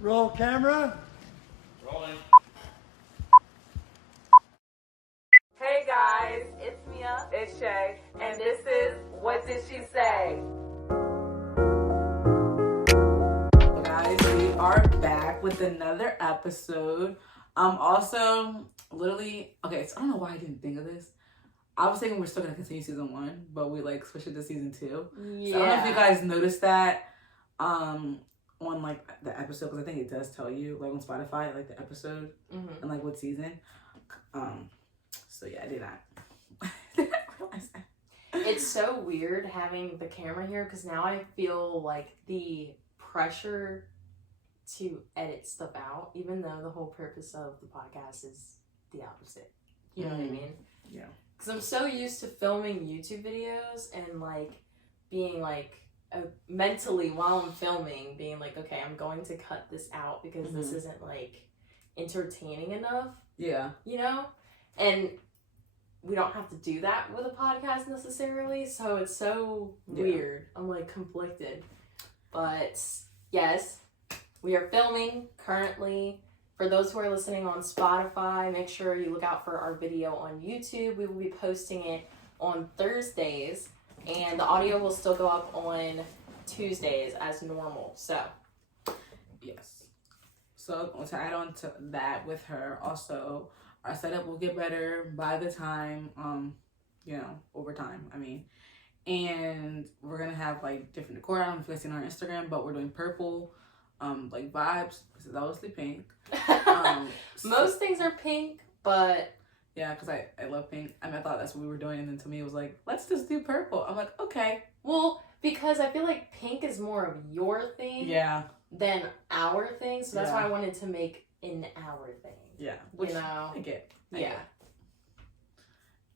Roll camera. Rolling. Hey guys, it's Mia, it's Shay, and this is What Did She Say? So guys, we are back with another episode. Also, literally, okay, so I don't know why I didn't think of this. I was thinking we're still gonna continue season 1, but we like switched it to season 2. Yeah. So I don't know if you guys noticed that on like the episode, because I think it does tell you like on Spotify like the episode and like what season. So yeah, I did not. Did not realize that. It's so weird having the camera here because now I feel like the pressure to edit stuff out, even though the whole purpose of the podcast is the opposite. You know what I mean? Yeah. Because I'm so used to filming YouTube videos and like being like mentally while I'm filming being like, okay, I'm going to cut this out because this isn't like entertaining enough. Yeah. You know? And we don't have to do that with a podcast necessarily, so it's so weird. I'm like conflicted. But yes, we are filming currently. For those who are listening on Spotify, make sure you look out for our video on YouTube. We will be posting it on Thursdays, and the audio will still go up on Tuesdays as normal. So, yes. So to add on to that with her, also our setup will get better by the time, over time. I mean, and we're gonna have like different decor. I don't know if you guys seen on our Instagram, but we're doing purple, like vibes. This is obviously pink. most things are pink, but yeah, because I love pink. I mean, I thought that's what we were doing, and then to me it was like, let's just do purple. I'm like, okay. Well, because I feel like pink is more of your thing than our thing, so that's why I wanted to make an our thing. Yeah, which I get. Yeah.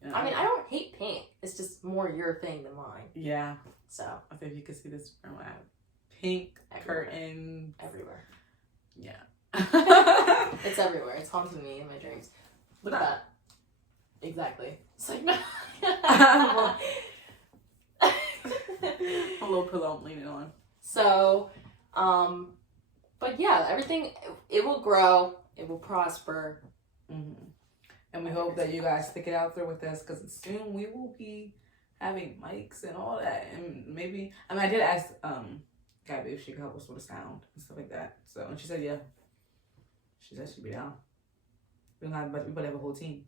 You know, I mean, I don't hate pink. It's just more your thing than mine. Yeah. So. I think you can see this from my pink curtain. Everywhere. Yeah. It's everywhere. It's haunting me in my dreams. Look at that. Exactly. It's like, a little pillow I'm leaning on. So, but yeah, everything, it will grow. It will prosper. And we hope that you guys stick it out there with us, because soon we will be having mics and all that. And maybe, I mean, I did ask Gabby if she could help us with the sound and stuff like that. So, and she said, yeah. She said she'd be down. We better have a whole team.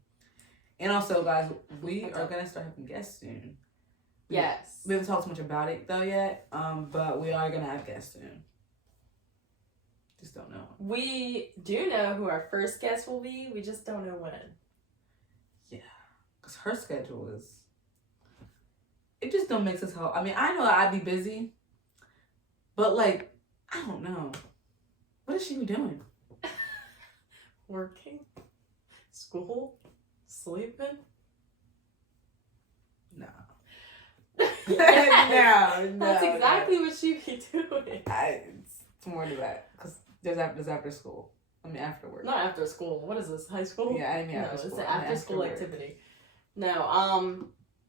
And also, guys, we are going to start having guests soon. Yes. We haven't talked much about it, though, yet. But we are going to have guests soon. Just don't know. We do know who our first guest will be. We just don't know when. Yeah. Because her schedule is... It just don't make sense how... I mean, I know I'd be busy. But, like, I don't know. What is she be doing? Working. School. Sleeping. No. Yes. No. That's exactly what she be doing. It's more to that. Because there's after school. I mean, after work. Not after school. What is this? High school? Yeah, I mean after school. No, it's an after school activity. No,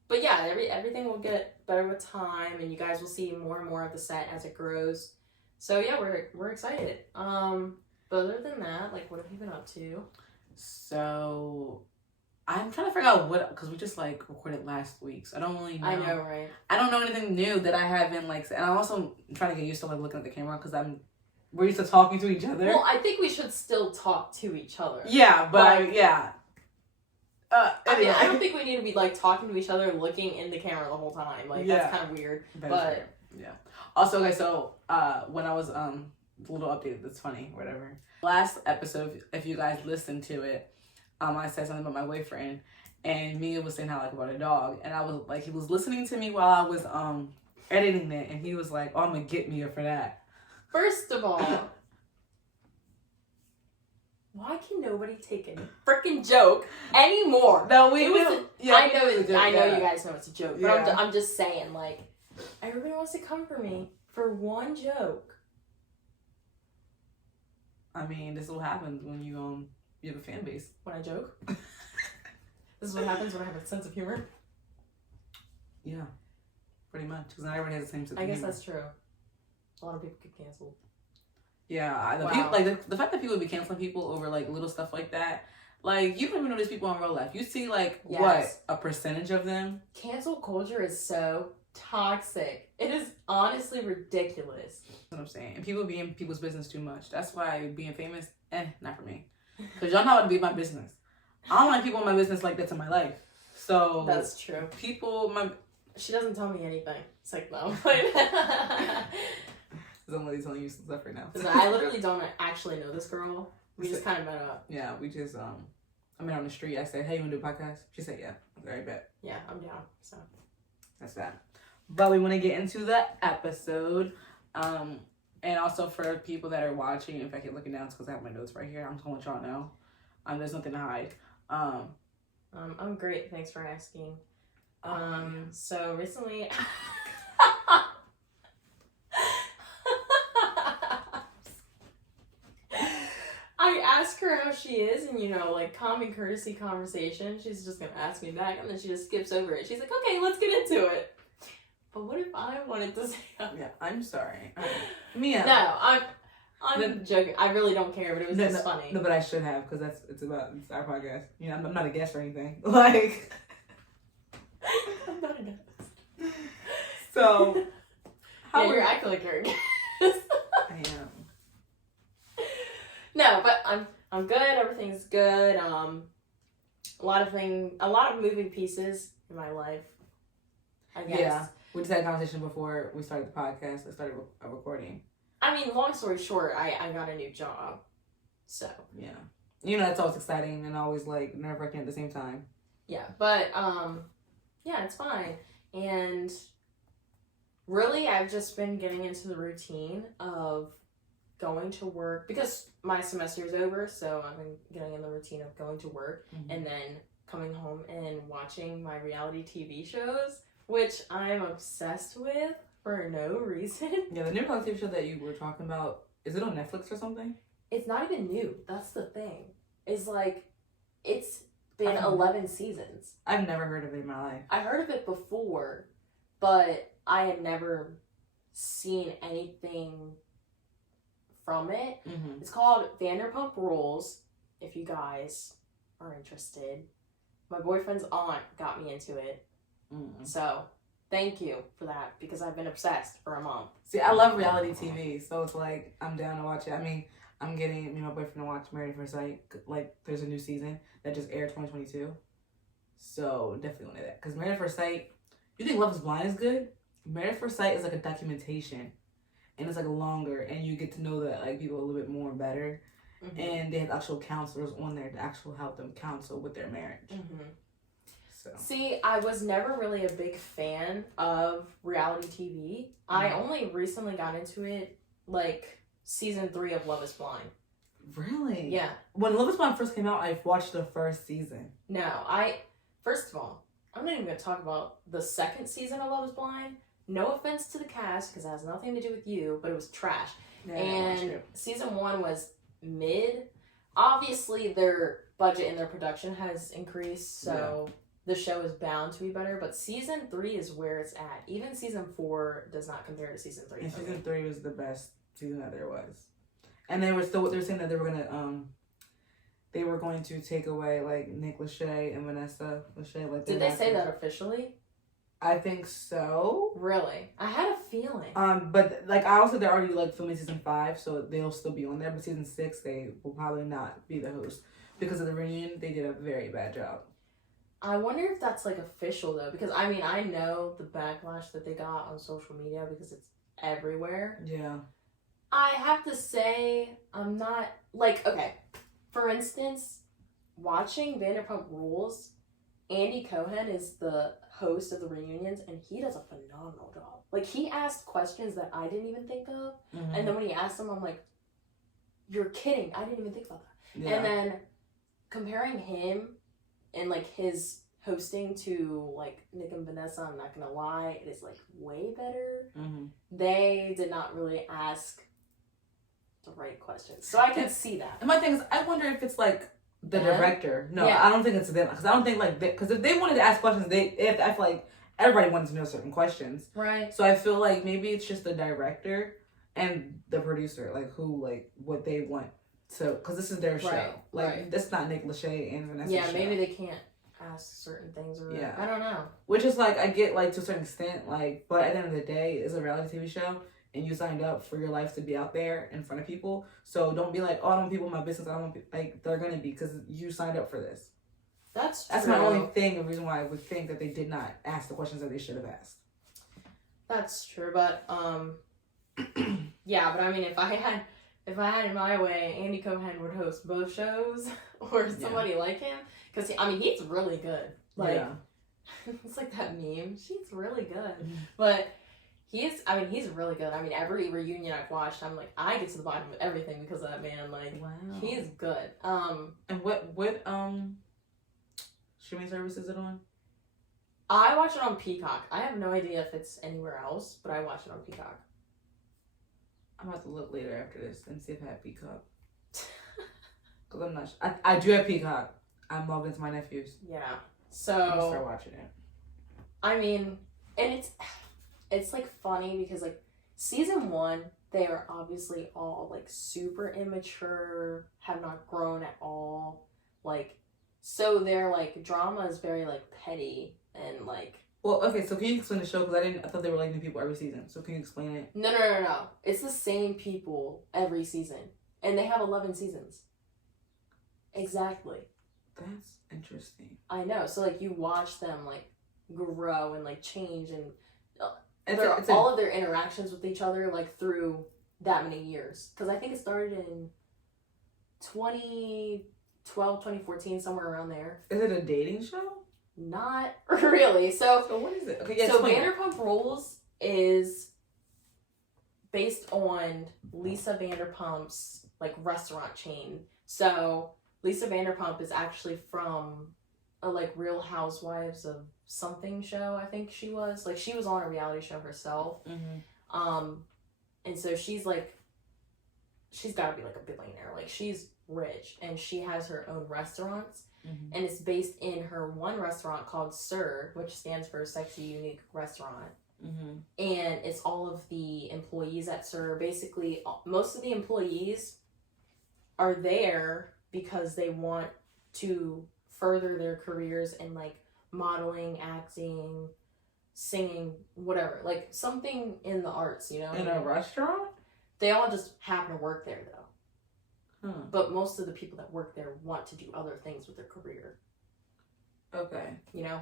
but yeah, everything will get better with time, and you guys will see more and more of the set as it grows. So yeah, we're excited. But other than that, like, what have you been up to? So, I'm trying to figure out what, because we just like recorded last week, so I don't really know. I know, right? I don't know anything new that I haven't like, and I'm also trying to get used to like looking at the camera because we're used to talking to each other. Well, I think we should still talk to each other. Yeah, but yeah. I mean, I don't think we need to be like talking to each other, looking in the camera the whole time. Like that's kind of weird. But yeah. Also, okay, so when I was a little update that's funny, whatever. Last episode, if you guys listened to it, I said something about my boyfriend, and Mia was saying how like about a dog, and I was like, he was listening to me while I was editing it, and he was like, "Oh, I'm gonna get Mia for that." First of all, why can nobody take a freaking joke anymore? No, we do. I know you guys know it's a joke, but I'm just saying, like, everybody wants to come for me for one joke. I mean, this is what happens when you have a fan base. When I joke. This is what happens when I have a sense of humor. Yeah, pretty much. Because not everyone has the same sense of humor. I guess that's true. A lot of people get canceled. Yeah, Wow. the fact that people be canceling people over like little stuff like that, like you don't even know these people in real life. You see like what a percentage of them. Cancel culture is so toxic. It is honestly ridiculous. That's what I'm saying. And people be in people's business too much. That's why being famous, not for me. Because y'all know how to be my business. I don't like people in my business like that's in my life. So that's true. She doesn't tell me anything. It's like, no. I'm literally telling you some stuff right now. I literally don't actually know this girl. We just kind of met up. Yeah, we just I met her on the street. I said, "Hey, you wanna do a podcast?" She said, "Yeah." I was like, "I bet." Yeah, I'm down. So that's that. But we want to get into the episode, and also for people that are watching, if I keep looking down, it's because I have my notes right here. I'm just gonna let y'all know. There's nothing to hide. I'm great. Thanks for asking. So recently. I ask her how she is, and like common courtesy conversation, she's just gonna ask me back, and then she just skips over it. She's like, "Okay, let's get into it." But what if I wanted to say? Yeah, I'm sorry, Mia. No, I'm joking. I really don't care, but it was just funny. No, but I should have because it's our podcast. I'm not a guest or anything. Like, I'm not a guest. So, you're acting like you're a guest. I am. No, but I'm good. Everything's good. A lot of moving pieces in my life, I guess. Yeah, we just had a conversation before we started the podcast. I started recording. I mean, long story short, I got a new job, so yeah, that's always exciting and always like nerve-wracking at the same time. Yeah, but yeah, it's fine. And really, I've just been getting into the routine of going to work because my semester is over, so I've been getting in the routine of going to work and then coming home and watching my reality TV shows, which I'm obsessed with for no reason. Yeah, the new reality TV show that you were talking about, is it on Netflix or something? It's not even new. That's the thing. It's like, it's been 11 seasons. I've never heard of it in my life. I heard of it before, but I had never seen anything from it. It's called Vanderpump Rules, if you guys are interested. My boyfriend's aunt got me into it. So thank you for that, because I've been obsessed for a month. See, I love reality TV, so it's like I'm down to watch it. I mean, I'm getting my boyfriend to watch Married at First Sight. Like, there's a new season that just aired 2022, so definitely want that. Because Married at First Sight, you think Love Is Blind is good? Married at First Sight is like a documentation, and it's like longer, and you get to know that like people a little bit more better, and they have actual counselors on there to actually help them counsel with their marriage. So. See, I was never really a big fan of reality TV. I only recently got into it like season 3 of Love Is Blind. Really? Yeah. When Love Is Blind first came out, I watched the first season. No, first of all, I'm not even going to talk about the second season of Love Is Blind. No offense to the cast, because it has nothing to do with you, but it was trash. Yeah, and season 1 was mid. Obviously, their budget and their production has increased, so the show is bound to be better. But season 3 is where it's at. Even season 4 does not compare to season 3. And season 3 was the best season that there was. And they were saying that they were going to take away like Nick Lachey and Vanessa Lachey. Like, did they say that officially? I think so. Really? I had a feeling. But like I also they're already like filming season 5, so they'll still be on there. But season 6 they will probably not be the host because of the reunion. They did a very bad job. I wonder if that's like official though, because I mean I know the backlash that they got on social media because it's everywhere. Yeah. I have to say I'm not like, okay, for instance, watching Vanderpump Rules, Andy Cohen is the host of the reunions, and he does a phenomenal job. Like, he asked questions that I didn't even think of, and then when he asked them, I'm like, you're kidding, I didn't even think about that. Yeah. And then comparing him and like his hosting to like Nick and Vanessa, I'm not gonna lie, it is like way better. They did not really ask the right questions, so I can see that. And my thing is, I wonder if it's like the director. No, yeah. I don't think it's them, because I don't think like because if they wanted to ask questions, I feel like everybody wanted to know certain questions, right? So I feel like maybe it's just the director, and the producer, like who, like what they want to, because this is their show. Like this is not Nick Lachey and Vanessa's show. Maybe they can't ask certain things, or I don't know. Which is like, I get like to a certain extent, like, but at the end of the day, it's a reality TV show, and you signed up for your life to be out there in front of people. So don't be like, oh, I don't want people in my business. I don't want like, they're gonna be, because you signed up for this. That's my only thing, the reason why I would think that they did not ask the questions that they should have asked. That's true, but yeah, but I mean, if I had it my way, Andy Cohen would host both shows, or somebody like him, because I mean, he's really good. Like, it's like that meme. She's really good, but he's really good. I mean, every reunion I've watched, I'm like, I get to the bottom of everything because of that man. Like, wow, he's good. And what streaming service is it on? I watch it on Peacock. I have no idea if it's anywhere else, but I watch it on Peacock. I'm about to look later after this and see if I have Peacock. Because I'm not sure. I do have Peacock. I'm logged into my nephew's. Yeah. So I'm gonna start watching it. I mean, and it's like funny because like season 1, they are obviously all like super immature, have not grown at all. Like, so their like drama is very like petty and like. Well, okay, so can you explain the show? Because I thought they were like new people every season. So can you explain it? No. It's the same people every season. And they have 11 seasons. Exactly. That's interesting. I know. So, like, you watch them, like, grow and, like, change. And all of their interactions with each other, like, through that many years. Because I think it started in 2012, 2014, somewhere around there. Is it a dating show? Not really. So what is it? Okay, so Vanderpump Rules is based on Lisa Vanderpump's like restaurant chain. So Lisa Vanderpump is actually from a like Real Housewives of something show. I think she was on a reality show herself. Mm-hmm. And so she's got to be like a billionaire. Like she's rich and she has her own restaurants. Mm-hmm. And it's based in her one restaurant called SUR, which stands for Sexy Unique Restaurant. Mm-hmm. And it's all of the employees at SUR. Basically, most of the employees are there because they want to further their careers in like modeling, acting, singing, whatever. Like something in the arts, you know? In a restaurant? They all just happen to work there, though. But most of the people that work there want to do other things with their career. Okay. You know?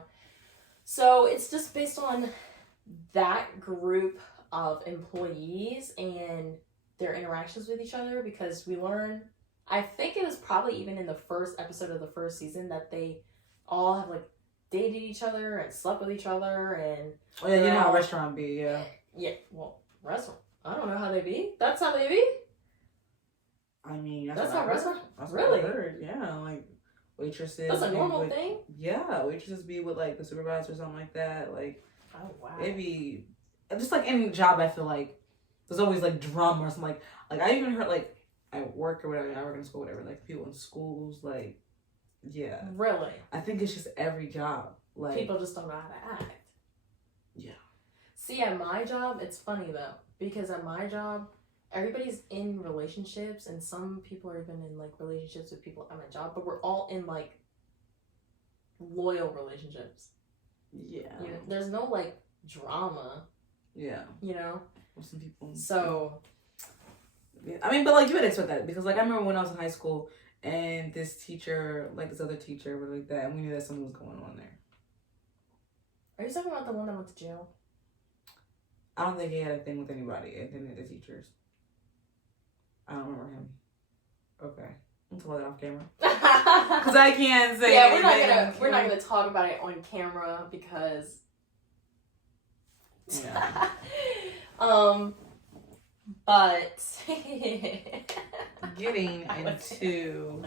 So it's just based on that group of employees and their interactions with each other, because we learn, I think it was probably even in the first episode of the first season, that they all have like dated each other and slept with each other and... Oh yeah, you know how a restaurant be, yeah. Yeah, well, restaurant. I don't know how they be. That's how they be? I mean, that's how restaurant. That's really? what I heard. Yeah, like waitresses. That's a normal thing. Yeah, waitresses be with like the supervisor or something like that. Like, oh wow. It be just like any job. I feel like there's always like drama or something. Like I even heard like at work or whatever. I work in school, whatever. Like people in schools, like yeah. Really? I think it's just every job. Like people just don't know how to act. Yeah. See, at my job, it's funny though, because at my job, everybody's in relationships, and some people are even in like relationships with people at my job, but we're all in like loyal relationships. Yeah. You know, there's no like drama. Yeah. You know? With some people. So. Yeah. I mean, but like you would expect that, because like I remember when I was in high school and this teacher, like this other teacher, was like that, and we knew that something was going on there. Are you talking about the one that went to jail? I don't think he had a thing with anybody, any of the teachers. I don't remember him. Okay, I'm tell that off camera because I can't say. Yeah, we're not gonna talk about it on camera because. Yeah. But getting into.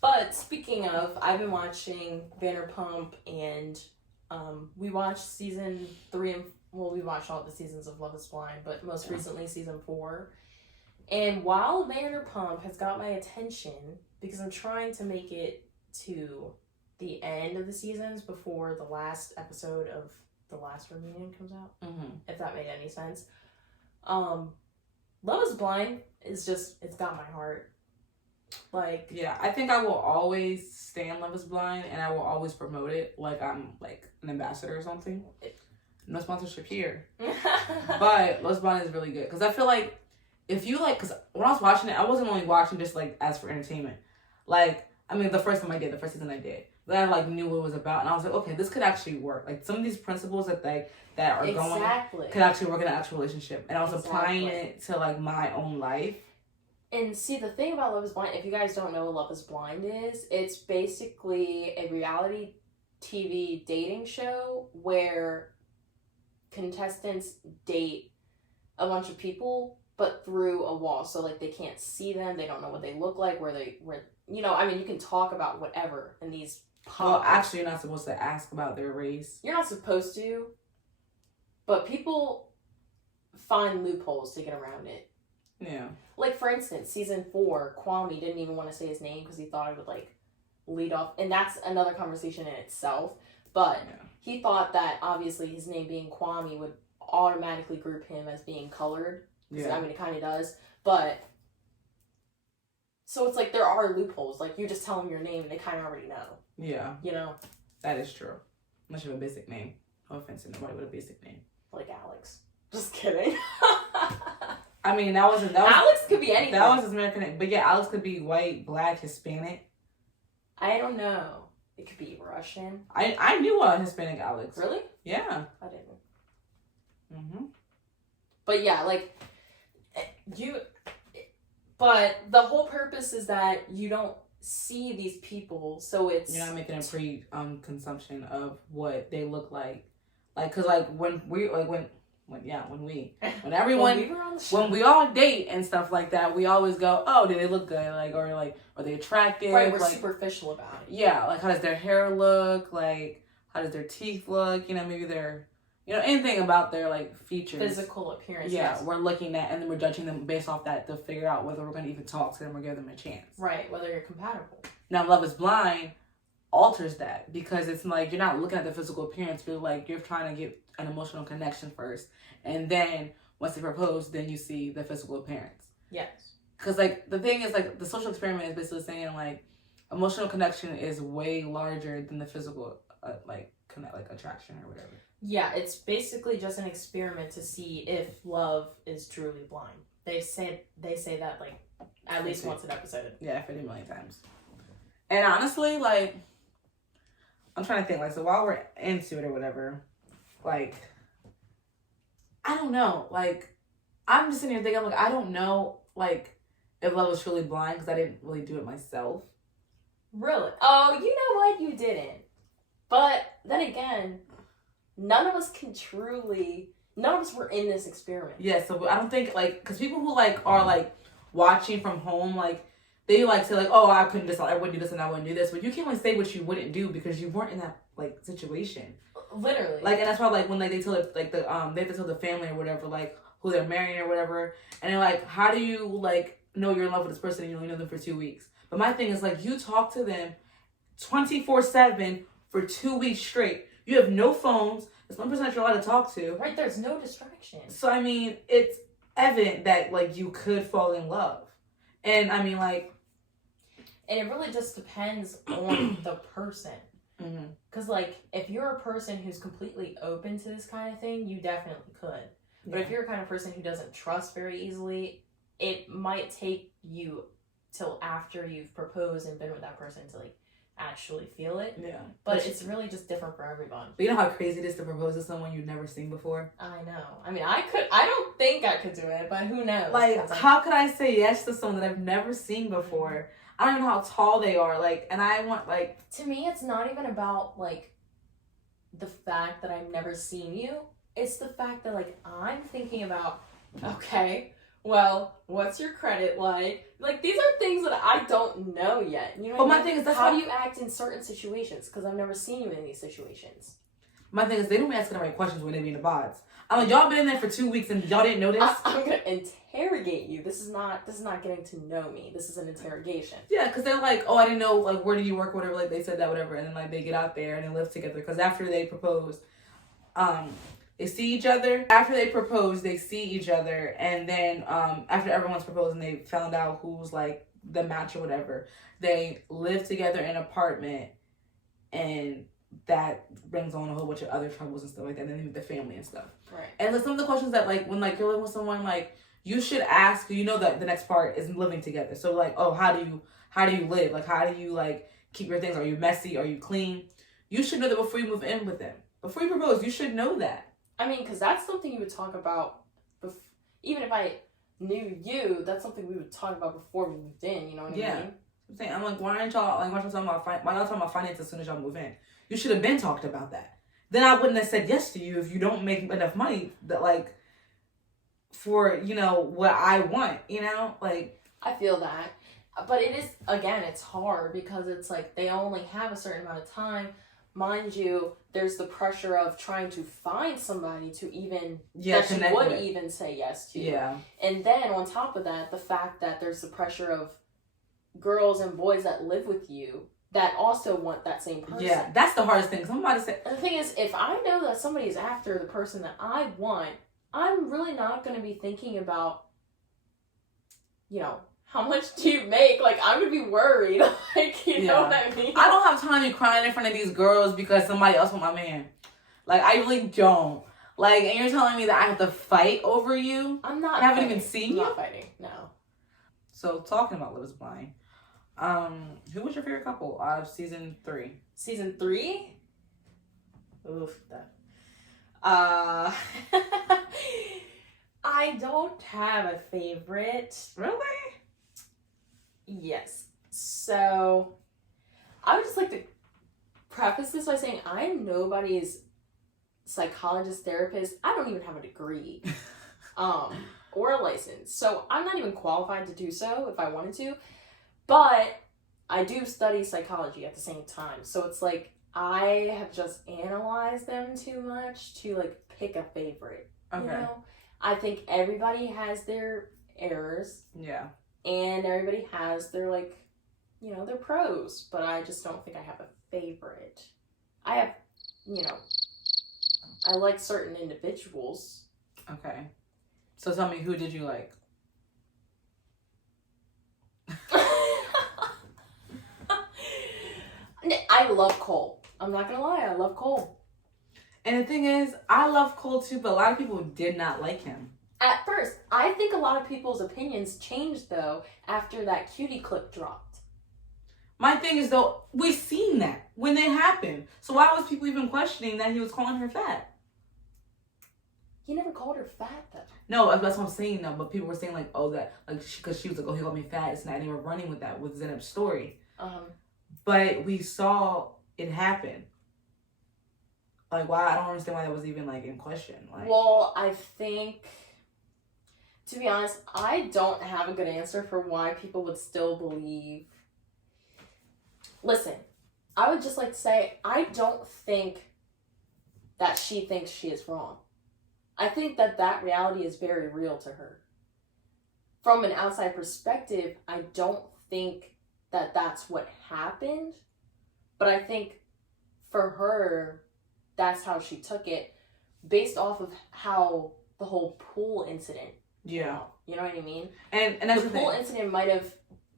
But speaking of, I've been watching Vanderpump, and we watched season 3 and we watched all the seasons of Love Is Blind, but most recently season 4. And while Vanderpump has got my attention, because I'm trying to make it to the end of the seasons before the last episode of the last reunion comes out, if that made any sense. Love is Blind is just, it's got my heart. Like, yeah, I think I will always stand Love is Blind, and I will always promote it like I'm like an ambassador or something. No sponsorship here. But Love is Blind is really good because I feel like if you like, because when I was watching it, I wasn't only watching just like as for entertainment. Like, I mean, the first season I did. Then I like knew what it was about, and I was like, okay, this could actually work. Like some of these principles that are going could actually work in an actual relationship, and I was applying it to like my own life. And see, the thing about Love is Blind, if you guys don't know what Love is Blind is, it's basically a reality TV dating show where contestants date a bunch of people, but through a wall. So like they can't see them, they don't know what they look like, where you know, I mean, you can talk about whatever in these Well, actually, you're not supposed to ask about their race. You're not supposed to, but people find loopholes to get around it. Yeah. Like, for instance, season 4, Kwame didn't even want to say his name because he thought it would, like, lead off. And that's another conversation in itself. But he thought that, obviously, his name being Kwame would automatically group him as being colored. Yeah. I mean, it kind of does. But, so it's like there are loopholes. Like, you just tell them your name and they kind of already know. Yeah. You know? That is true. Unless you have a basic name. No offense to nobody with a basic name. Like Alex. Just kidding. I mean, that was Alex could be anything. That was his American name. But yeah, Alex could be white, black, Hispanic. I don't know. It could be Russian. I knew a Hispanic Alex. Really? Yeah. I didn't. Mm-hmm. But yeah, like, but the whole purpose is that you don't see these people, so it's... You're not making a consumption of what they look like. Like, because, like, when we all date and stuff like that, we always go, oh, do they look good? Like, or like, are they attractive? Right, we're like, superficial about it. Yeah, like, how does their hair look? Like, how does their teeth look? You know, maybe their, you know, anything about their, like, features. Physical appearance. Yeah, yes. We're looking at, and then we're judging them based off that to figure out whether we're going to even talk to them or give them a chance. Right, whether you're compatible. Now, Love is Blind alters that because it's like you're not looking at the physical appearance, but like you're trying to get an emotional connection first, and then once they propose, then you see the physical appearance. Yes. Because like the thing is, like, the social experiment is basically saying like emotional connection is way larger than the physical like attraction or whatever. Yeah, it's basically just an experiment to see if love is truly blind. They say that like at least once an episode. Yeah, 50 million times. And honestly, like, I'm trying to think, like, so while we're into it or whatever, like, I don't know, like, I'm just sitting here thinking, like, I don't know, like, if love was truly blind, because I didn't really do it myself. Really? Oh, you know what? You didn't. But then again, none of us were in this experiment. Yeah, so I don't think, like, because people who, like, are, like, watching from home, like, they, like, say, like, oh, I wouldn't do this and I wouldn't do this. But you can't, like, say what you wouldn't do because you weren't in that, like, situation. Literally. Like, and that's why, like, when, like, they tell it, like, they have to tell the family or whatever, like, who they're marrying or whatever. And they're like, how do you, like, know you're in love with this person and you only know them for 2 weeks? But my thing is, like, you talk to them 24/7 for 2 weeks straight. You have no phones. There's one person that you're allowed to talk to. Right, there's no distraction. So, I mean, it's evident that, like, you could fall in love. And, I mean, like... And it really just depends on the person. Because, like, if you're a person who's completely open to this kind of thing, you definitely could. But if you're a kind of person who doesn't trust very easily, it might take you till after you've proposed and been with that person to, like, actually feel it. Yeah. But it's really just different for everyone. But you know how crazy it is to propose to someone you've never seen before? I know. I mean, I don't think I could do it, but who knows? Like, how could I say yes to someone that I've never seen before? I don't even know how tall they are. Like, and I want, like... To me, it's not even about, like, the fact that I've never seen you. It's the fact that, like, I'm thinking about, okay, well, what's your credit like? Like, these are things that I don't know yet. You know what I mean? My thing is, that's how do you act in certain situations? Because I've never seen you in these situations. My thing is, they don't be asking the right questions when they be in the bods. I'm like, y'all been in there for 2 weeks and y'all didn't know this? I'm going to interrogate you. This is not getting to know me. This is an interrogation. Yeah, because they're like, oh, I didn't know, like, where do you work, whatever. Like, they said that, whatever. And then, like, they get out there and they live together. Because after they proposed, They see each other. After they propose, they see each other. And then after everyone's proposed and they found out who's like the match or whatever, they live together in an apartment. And that brings on a whole bunch of other troubles and stuff like that. And then the family and stuff. Right. And like some of the questions that like when like you're living with someone, like you should ask, you know that the next part is living together. So like, oh, how do you live? Like how do you like keep your things? Are you messy? Are you clean? You should know that before you move in with them. Before you propose, you should know that. I mean, because that's something you would talk about. Even if I knew you, that's something we would talk about before we moved in. You know what I mean? I'm saying, I'm like, why aren't y'all like why y'all talking about finance as soon as y'all move in? You should have been talked about that. Then I wouldn't have said yes to you if you don't make enough money that like for what I want. Like I feel that, but it is again, it's hard because it's like they only have a certain amount of time. Mind you, there's the pressure of trying to find somebody to even that she would even say yes to. Yeah. And then on top of that, the fact that there's the pressure of girls and boys that live with you that also want that same person. Yeah, that's the hardest thing. Somebody said. And the thing is, if I know that somebody is after the person that I want, I'm really not going to be thinking about, how much do you make? Like, I'm going to be worried. Like, you know what I mean? I don't have time to be crying in front of these girls because somebody else want my man. Like, I really don't. Like, and you're telling me that I have to fight over you? I'm not I haven't even seen you? I'm not fighting, no. So, talking about Love is Blind, who was your favorite couple out of season 3? Season 3? Oof, that. I don't have a favorite. Really? Yes. So, I would just like to preface this by saying I'm nobody's psychologist, therapist. I don't even have a degree or a license. So, I'm not even qualified to do so if I wanted to. But I do study psychology at the same time. So, it's like I have just analyzed them too much to like pick a favorite. Okay. I think everybody has their errors. Yeah. And everybody has their, like, their pros. But I just don't think I have a favorite. I have, I like certain individuals. Okay. So tell me, who did you like? I love Cole. I'm not going to lie. I love Cole. And the thing is, I love Cole too, but a lot of people did not like him. At first, I think a lot of people's opinions changed, though, after that cutie clip dropped. My thing is, though, we've seen that when it happened. So why was people even questioning that he was calling her fat? He never called her fat, though. No, that's what I'm saying, though. But people were saying, like, oh, that, like, because she was like, oh, he called me fat. It's not, and they were running with that, with Zenob's story. But we saw it happen. Like, why? I don't understand why that was even, like, in question. Like, well, I think, to be honest, I don't have a good answer for why people would still believe. Listen, I would just like to say, I don't think that she thinks she is wrong. I think that reality is very real to her. From an outside perspective, I don't think that that's what happened. But I think for her, that's how she took it, based off of how the whole pool incident. Yeah. You know what I mean? And that's the pool incident might have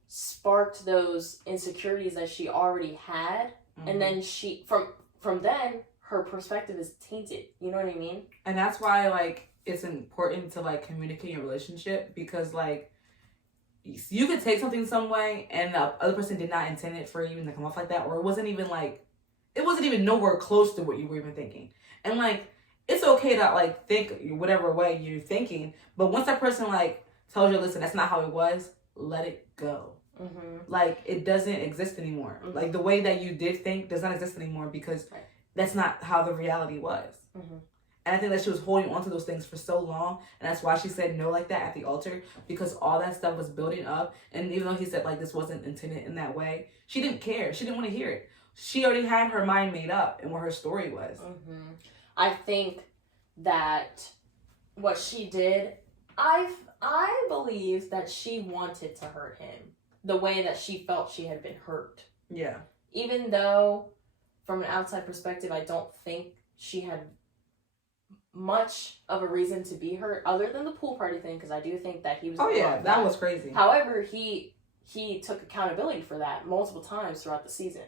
sparked those insecurities that she already had, and then she from then her perspective is tainted. You know what I mean? And that's why like it's important to like communicate your relationship, because like you could take something some way and the other person did not intend it for you to come off like that, or it wasn't even nowhere close to what you were even thinking. And like it's okay to like think whatever way you're thinking, but once that person like tells you, listen, that's not how it was, let it go. Like it doesn't exist anymore. Like the way that you did think does not exist anymore, because that's not how the reality was. And I think that she was holding on to those things for so long, and that's why she said no like that at the altar, because all that stuff was building up. And even though he said like this wasn't intended in that way, she didn't care. She didn't want to hear it. She already had her mind made up and what her story was. I think that what she did, I believe that she wanted to hurt him the way that she felt she had been hurt. Yeah. Even though, from an outside perspective, I don't think she had much of a reason to be hurt other than the pool party thing, because I do think that he was. Oh yeah, that was crazy. However, he took accountability for that multiple times throughout the season.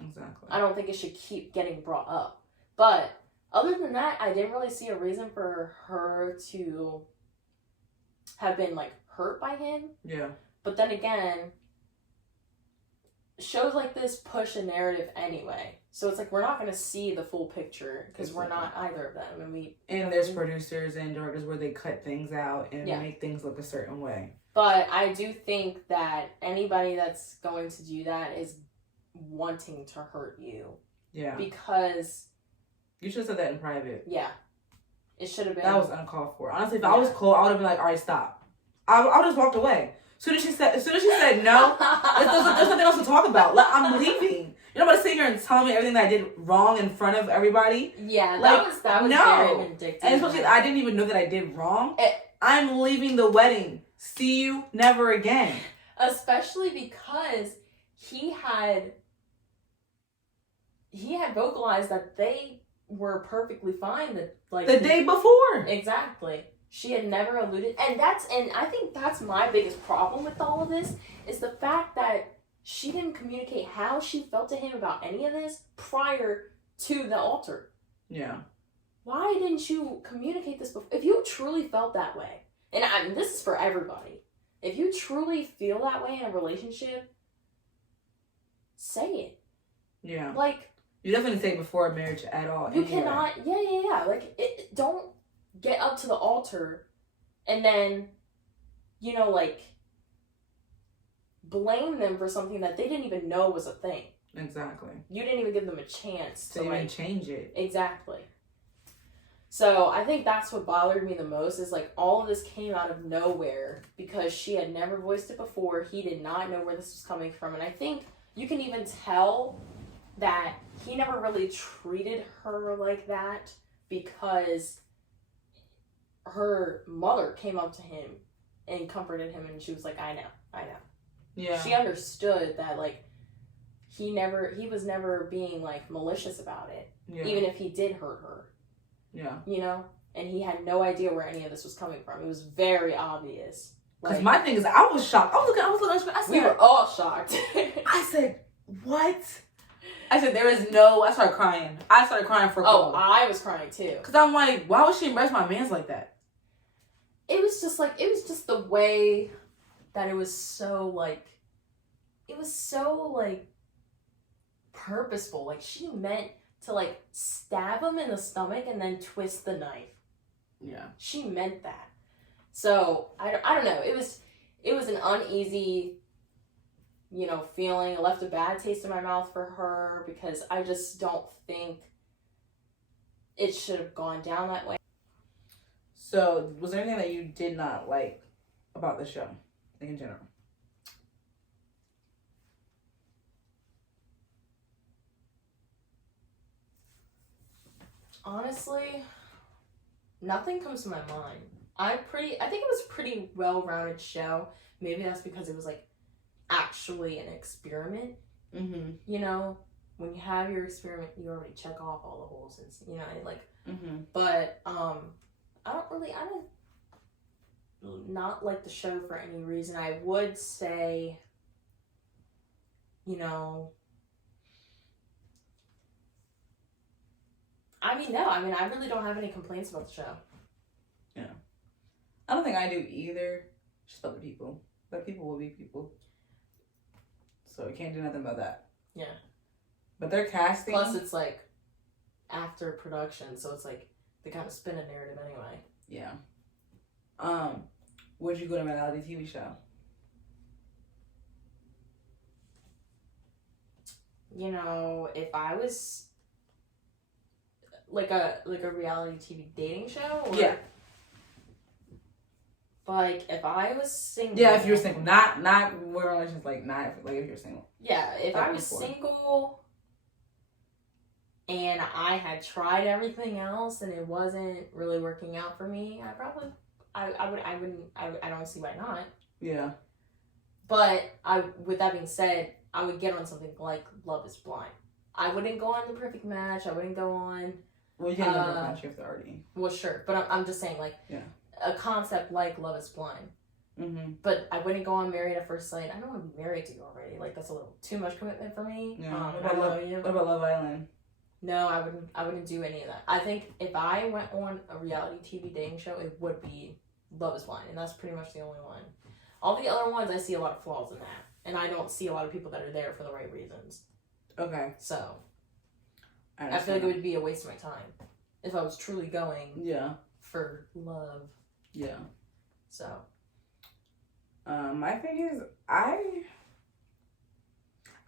Exactly. I don't think it should keep getting brought up. But other than that, I didn't really see a reason for her to have been like hurt by him. Yeah. But then again, shows like this push a narrative anyway. So it's like we're not going to see the full picture because we're not either of them. And there's producers and directors where they cut things out and make things look a certain way. But I do think that anybody that's going to do that is wanting to hurt you. Yeah. Because you should have said that in private. Yeah. It should have been. That was uncalled for. Honestly, if I was Cole, I would have been like, all right, stop. I would just walked away. As soon as she said no, there's nothing else to talk about. Like, I'm leaving. You're not about to sit here and tell me everything that I did wrong in front of everybody. Yeah, that was very vindictive. And especially, I didn't even know that I did wrong. I'm leaving the wedding. See you never again. Especially because he had vocalized that they were perfectly fine the day before. Exactly. She had never alluded, and I think that's my biggest problem with all of this is the fact that she didn't communicate how she felt to him about any of this prior to the altar. Yeah. Why didn't you communicate this before? If you truly felt that way, and this is for everybody, if you truly feel that way in a relationship, say it. Yeah. Like, you definitely say before a marriage at all. You cannot. Yeah. Like, don't get up to the altar and then, blame them for something that they didn't even know was a thing. Exactly. You didn't even give them a chance to even change it. Exactly. So I think that's what bothered me the most is all of this came out of nowhere because she had never voiced it before. He did not know where this was coming from. And I think you can even tell that he never really treated her like that because her mother came up to him and comforted him and she was like, I know. Yeah. She understood that he was never being malicious about it. Yeah. Even if he did hurt her. Yeah. And he had no idea where any of this was coming from. It was very obvious. Because my thing is, I was shocked. I was looking, I said, we were all shocked. I said, what? I said, there is no, I started crying. I started crying for Cole. Oh, I was crying too. Because I'm like, why would she embrace my mans like that? It was just the way that it was so purposeful. She meant to stab him in the stomach and then twist the knife. Yeah. She meant that. So, I don't know. It was an uneasy, feeling. It left a bad taste in my mouth for her because I just don't think it should have gone down that way. So, was there anything that you did not like about the show, in general? Honestly, nothing comes to my mind. I think it was a pretty well-rounded show. Maybe that's because it was actually an experiment. Mm-hmm. When you have your experiment, you already check off all the holes and Mm-hmm. But I don't not like the show for any reason. I would say, no. I really don't have any complaints about the show. Yeah. I don't think I do either. Just other people. But people will be people. So we can't do nothing about that. Yeah. But they're casting. Plus it's after production, so it's they kind of spin a narrative anyway. Yeah. Would you go to a reality TV show? If I was like a reality TV dating show? Or, yeah. If I was single. Yeah, if you're single. Not we're relations not if you're single. Yeah, if I was single and I had tried everything else and it wasn't really working out for me, I don't see why not. Yeah. But with that being said, I would get on something like Love is Blind. I wouldn't go on The Perfect Match. I wouldn't go on Well, you can't go to a country if they're already. Well, sure, but I'm just saying, like, a concept like Love Is Blind. Mm-hmm. But I wouldn't go on Married at First Sight. I don't want to be married to you already. Like, that's a little too much commitment for me. Yeah. What about Love Island? No, I wouldn't do any of that. I think if I went on a reality TV dating show, it would be Love Is Blind, and that's pretty much the only one. All the other ones, I see a lot of flaws in that, and I don't see a lot of people that are there for the right reasons. Okay. So, I feel like it would be a waste of my time if I was truly going for love. Yeah. So. My thing is, I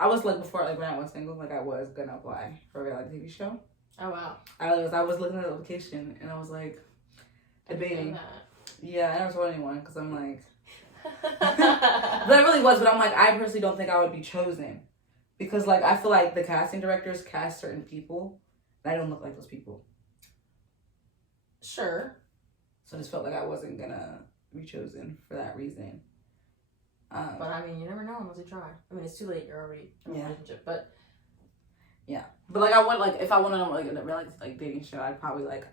was like, before, like when I was single, like I was gonna apply for a reality TV show. Oh wow. I was looking at the application and I was like debating. Yeah, I never told anyone because I'm like, but I really was. But I'm like, I personally don't think I would be chosen because like I feel like the casting directors cast certain people and I don't look like those people. Sure. So I just felt like I wasn't gonna be chosen for that reason. But I mean, you never know unless you try. I mean, it's too late. You're already in a relationship. But yeah, but like I would like if I wanted to like in a reality like dating show, I'd probably like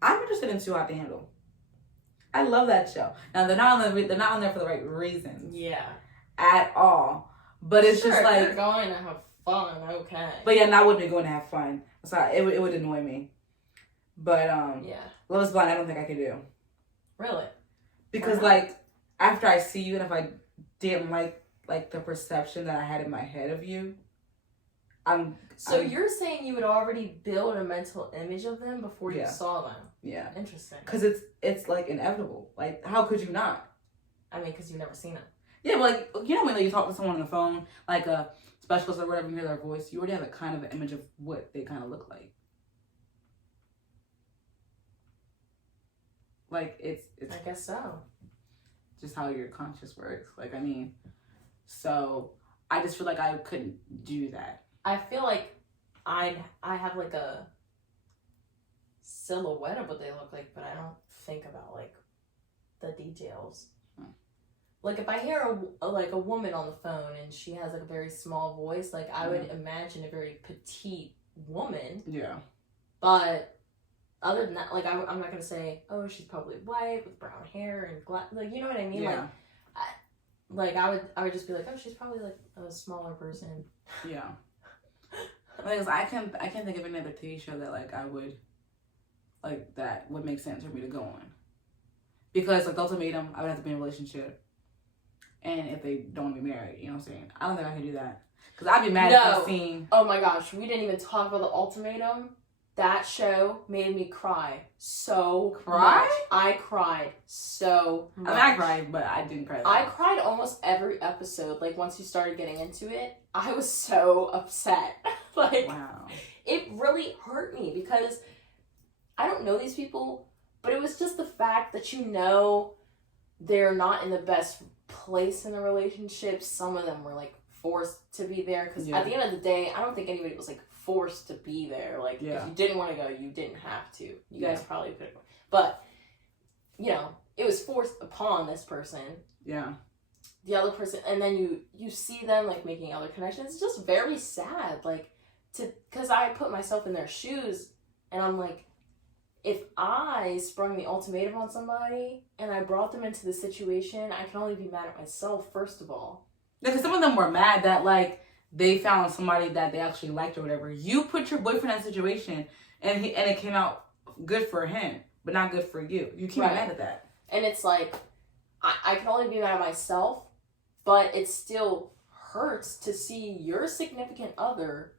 I'm interested in Too Hot to Handle. I love that show. Now they're not on there for the right reasons. Yeah. At all. But it's just like you're going to have fun, okay. But yeah, and I wouldn't be going to have fun. So it would annoy me. But Love Is Blind, I don't think I could do. Really? Because like after I see you and if I didn't like the perception that I had in my head of you, you're saying you would already build a mental image of them before you saw them? Yeah. Interesting. Because it's like inevitable. Like how could you not? I mean, because you've never seen them. Yeah, but like you know when you talk to someone on the phone, like a specialist or whatever, you hear their voice, you already have a kind of an image of what they kind of look like. Like it's I guess so. Just how your conscious works. Like I mean, so I just feel like I couldn't do that. I feel like I have like a silhouette of what they look like, but I don't think about like the details. Like if I hear a woman on the phone and she has like a very small voice, like I would imagine a very petite woman. Yeah. But other than that, like I'm not gonna say, oh, she's probably white with brown hair and like you know what I mean? Yeah. Like I would just be like, oh, she's probably like a smaller person. Yeah. Like I can't think of any other TV show that like I would like that would make sense for me to go on. Because like the Ultimatum, I would have to be in a relationship. And if they don't want to be married, you know what I'm saying? I don't think I can do that. Because I'd be mad if I seen... Oh my gosh, we didn't even talk about the Ultimatum. That show made me cry so much. I cried so much. I mean, I cried, but I didn't cry. I cried almost every episode. Like, once you started getting into it, I was so upset. Like, wow. It really hurt me because I don't know these people, but it was just the fact that you know they're not in the best place in the relationship. Some of them were, like, forced to be there. Because at the end of the day, I don't think anybody was, like, forced to be there. Like, if you didn't want to go, you didn't have to. You guys probably could have. But, you know, it was forced upon this person. Yeah. The other person, and then you see them, like, making other connections. It's just very sad. Like, because I put myself in their shoes, and I'm like, if I sprung the ultimatum on somebody, and I brought them into the situation, I can only be mad at myself, first of all. Because some of them were mad that, like, they found somebody that they actually liked or whatever. You put your boyfriend in that situation, and it came out good for him, but not good for you. You can't be mad at that. And it's like, I can only be mad at myself, but it still hurts to see your significant other,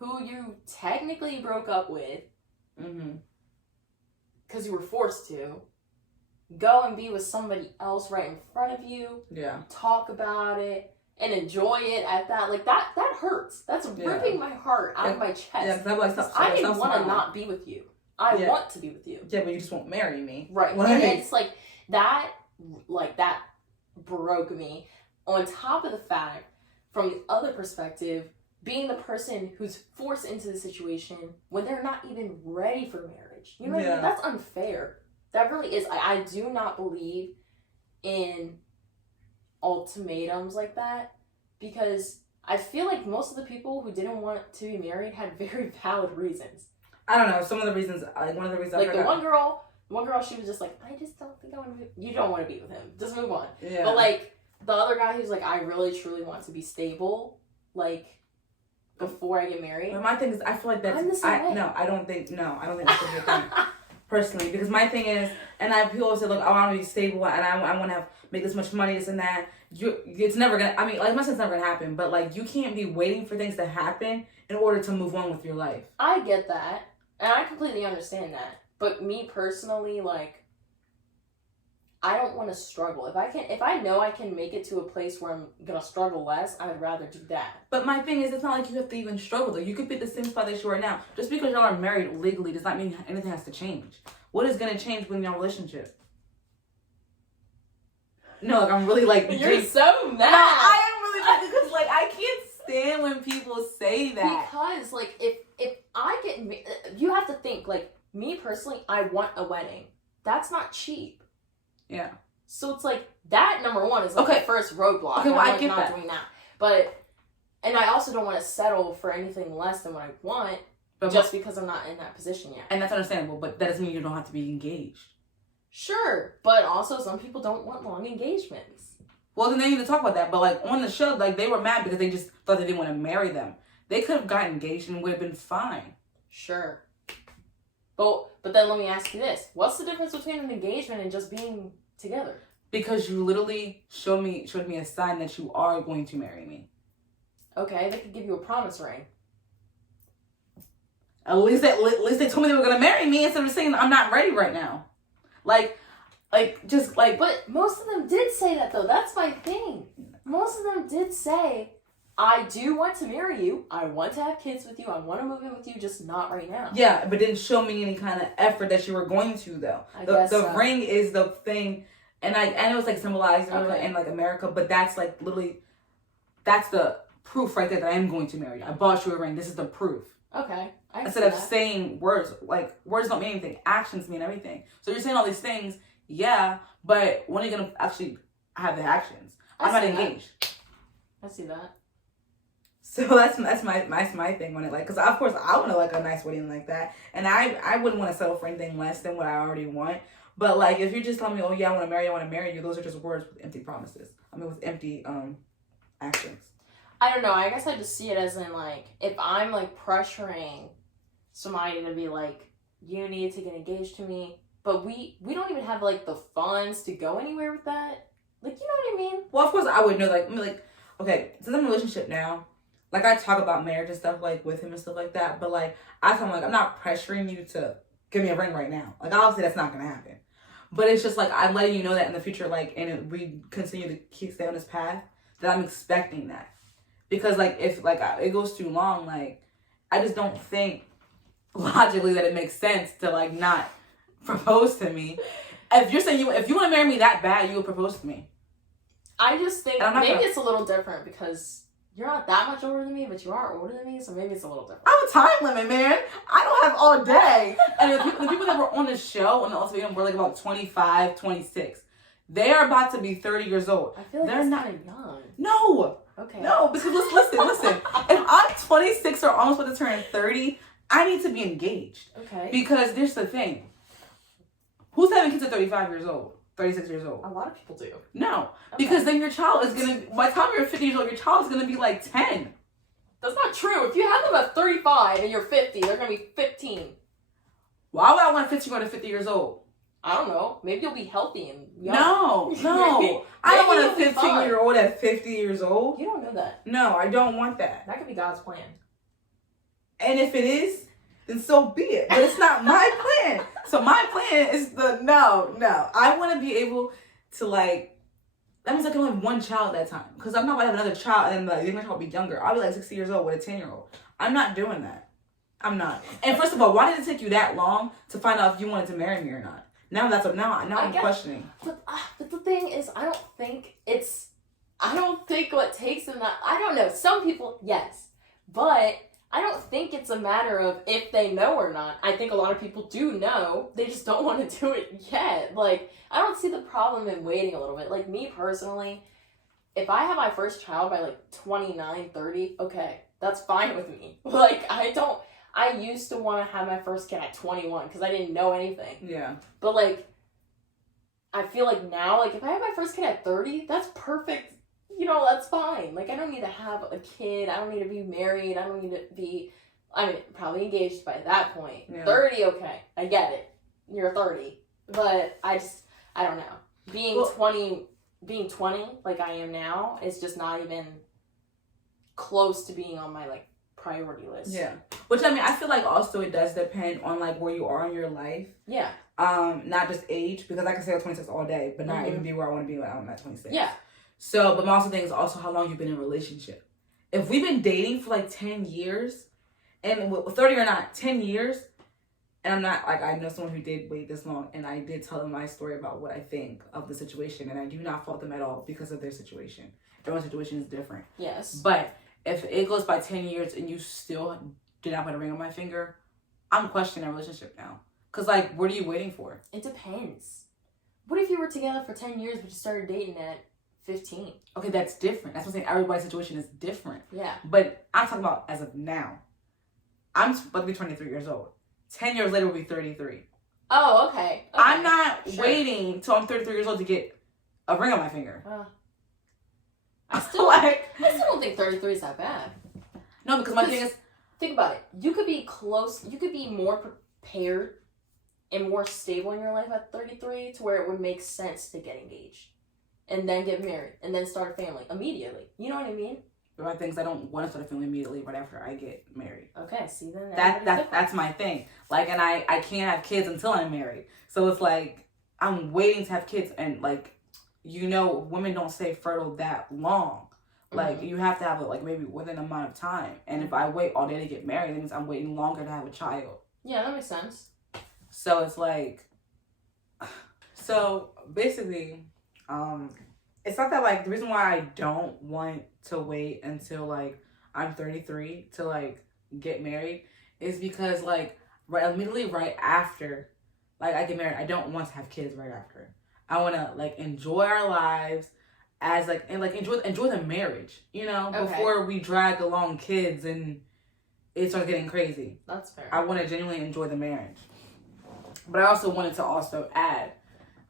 who you technically broke up with, because you were forced to, go and be with somebody else right in front of you, talk about it, and enjoy it at that. Like, that hurts. That's ripping my heart out of my chest. Yeah, like, I didn't want to not be with you. I want to be with you. Yeah, but you just won't marry me. Right. And it's like, that broke me. On top of the fact, from the other perspective, being the person who's forced into the situation when they're not even ready for marriage. You know what I mean? That's unfair. That really is. I do not believe in ultimatums like that, because I feel like most of the people who didn't want to be married had very valid reasons. I don't know. Some of the reasons, like one of the reasons, like the one girl, she was just like, I just don't think I want to be. You don't want to be with him. Just move on. Yeah. But like the other guy, who's like, I really truly want to be stable. Like before I get married. But my thing is, I feel like that's. I don't think that's a good thing. Personally, because my thing is, and people always say, look, I want to be stable and I want to make this much money, this and that. It's never gonna. I mean, like, my sense, it's never gonna happen. But like, you can't be waiting for things to happen in order to move on with your life. I get that, and I completely understand that. But me personally, like, I don't want to struggle. If I know I can make it to a place where I'm gonna struggle less, I'd rather do that. But my thing is, it's not like you have to even struggle though. You could be at the same spot that you are now. Just because y'all are married legally does not mean anything has to change. What is gonna change within your relationship? No, like, I'm really like. You're so mad. No, I am really mad because like I can't stand when people say that. Because like if I get, you have to think, like, me personally, I want a wedding. That's not cheap. Yeah. So it's like that, number one, is like the first roadblock. Okay, well, I'm I get not that. doing that. And I also don't want to settle for anything less than what I want, because I'm not in that position yet. And that's understandable, but that doesn't mean you don't have to be engaged. Sure, but also some people don't want long engagements. Well, then they need to talk about that. But like on the show, like they were mad because they just thought they didn't want to marry them. They could have gotten engaged and would have been fine. Sure. But then let me ask you this. What's the difference between an engagement and just being together? Because you literally showed me a sign that you are going to marry me. Okay, they could give you a promise ring. At least they told me they were gonna marry me instead of saying I'm not ready right now. Like. But most of them did say that though. That's my thing. Most of them did say, I do want to marry you. I want to have kids with you. I want to move in with you, just not right now. Yeah, but didn't show me any kind of effort that you were going to though. The ring is the thing, and it was like symbolized in like America, but that's like literally, that's the proof right there that I am going to marry you. I bought you a ring. This is the proof. Okay. Instead of saying words, like words don't mean anything. Actions mean everything. So you're saying all these things, yeah, but when are you gonna actually have the actions? I'm not engaged. I see that. So that's my thing on it, like, because of course I want to like a nice wedding like that, and I wouldn't want to settle for anything less than what I already want. But like, if you're just telling me, oh yeah, I want to marry you, those are just words with empty promises. I mean, with empty actions. I don't know. I guess I just see it as in like, if I'm like pressuring somebody to be like, you need to get engaged to me, but we don't even have like the funds to go anywhere with that. Like, you know what I mean? Well, of course I would know. Like, I mean, like, okay, since I'm in a relationship now, like I talk about marriage and stuff like with him and stuff like that. But like, I'm not pressuring you to give me a ring right now. Like, obviously that's not gonna happen. But it's just like I'm letting you know that in the future, like, and we continue to stay on this path, that I'm expecting that. Because like if like it goes too long, like I just don't think logically that it makes sense to like not propose to me. If you're saying if you want to marry me that bad, you will propose to me. I just think maybe it's a little different because you're not that much older than me, but you are older than me, so maybe it's a little different. I have a time limit, man. I don't have all day. And the people that were on the show, on the Ultimatum, were like about 25, 26. They are about to be 30 years old. I feel like they're not young. No. Okay. No, because listen. If I'm 26 or almost about to turn 30, I need to be engaged. Okay. Because here's the thing. Who's having kids at 35 years old? 36 years old? A lot of people do. No. Okay. Because then your child is going to, by the time you're 50 years old, your child is going to be like 10. That's not true. If you have them at 35 and you're 50, they're going to be 15. Why would I want a 15-year-old at 50 years old? I don't know. Maybe you'll be healthy and young. No. I don't want a 15-year-old at 50 years old. You don't know that. No, I don't want that. That could be God's plan. And if it is, then so be it. But it's not my plan. So my plan is no. I want to be able to like, that means I can only have one child at that time. Because I'm not going to have another child and like, the next child will be younger. I'll be like 60 years old with a 10-year-old. I'm not doing that. I'm not. And first of all, why did it take you that long to find out if you wanted to marry me or not? Now I'm questioning. But the thing is, I don't think what takes them that, I don't know. Some people, yes. But I don't think it's a matter of if they know or not. I think a lot of people do know. They just don't want to do it yet. Like, I don't see the problem in waiting a little bit. Like, me personally, if I have my first child by like 29, 30, okay, that's fine with me. Like, I used to want to have my first kid at 21 because I didn't know anything. Yeah. But, like, I feel like now, like, if I have my first kid at 30, that's perfect. You know, that's fine. Like, I don't need to have a kid. I don't need to be married. I don't need to be, I mean, probably engaged by that point. Yeah. 30, okay. I get it. You're 30. But I don't know. Being 20 like I am now is just not even close to being on my, like, priority list. Yeah. Which, I mean, I feel like also it does depend on, like, where you are in your life. Yeah. Not just age, because I can say I'm 26 all day, but not even be where I want to be when I'm at 26. Yeah. So, but my also thing is also how long you've been in a relationship. If we've been dating for like 10 years, and 30 or not, 10 years, and I'm not, like, I know someone who did wait this long, and I did tell them my story about what I think of the situation, and I do not fault them at all because of their situation. Everyone's situation is different. Yes. But if it goes by 10 years and you still did not put a ring on my finger, I'm questioning our relationship now. Because, like, what are you waiting for? It depends. What if you were together for 10 years but you started dating at 15? Okay, that's different. That's what I'm saying. Everybody's situation is different. Yeah. But I'm talking about as of now. I'm about to be 23 years old. 10 years later, we'll be 33. Oh, okay. I'm not waiting till I'm 33 years old to get a ring on my finger. I still I still don't think 33 is that bad. No, because my thing is... Think about it. You could be close. You could be more prepared and more stable in your life at 33 to where it would make sense to get engaged. And then get married. And then start a family immediately. You know what I mean? There are things I don't want to start a family immediately right after I get married. Okay, see then that's my thing. Like, and I can't have kids until I'm married. So it's like I'm waiting to have kids, and like, you know, women don't stay fertile that long. Like, you have to have it like maybe within an amount of time. And if I wait all day to get married, that means I'm waiting longer to have a child. Yeah, that makes sense. So it's like, so basically, it's not that, like, the reason why I don't want to wait until, like, I'm 33 to, like, get married is because, like, immediately right after, like, I get married, I don't want to have kids right after. I want to, like, enjoy our lives as, like, and, like, enjoy the marriage, you know, before we drag along kids and it starts getting crazy. That's fair. I want to genuinely enjoy the marriage. But I also wanted to also add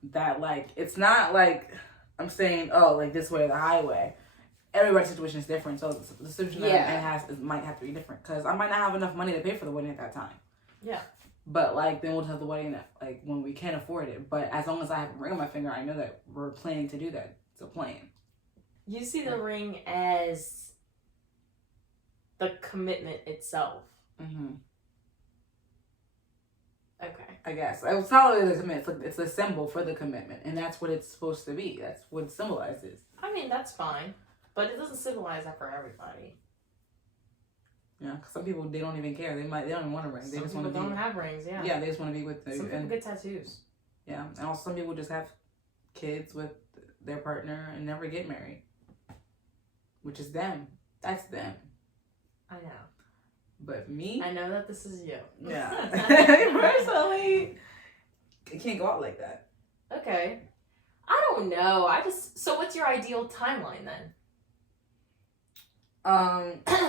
that, like, it's not, like... I'm saying, oh, like, this way or the highway. Everybody's situation is different, so the situation that I has might have to be different, because I might not have enough money to pay for the wedding at that time. Yeah. But, like, then we'll just have the wedding, like, when we can afford it. But as long as I have a ring on my finger, I know that we're planning to do that. It's a plan. You see the ring as the commitment itself. Mm-hmm. Okay. I guess. It's not really the commitment. It's a symbol for the commitment. And that's what it's supposed to be. That's what it symbolizes. I mean, that's fine. But it doesn't symbolize that for everybody. Yeah, because some people, they don't even care. They don't even want a ring. They just want to don't have rings, yeah. Yeah, they just want to be with Some people get tattoos. Yeah, and also some people just have kids with their partner and never get married. Which is them. That's them. I know. But me? I know that this is you. Yeah. Personally, it can't go out like that. Okay. I don't know. So what's your ideal timeline then?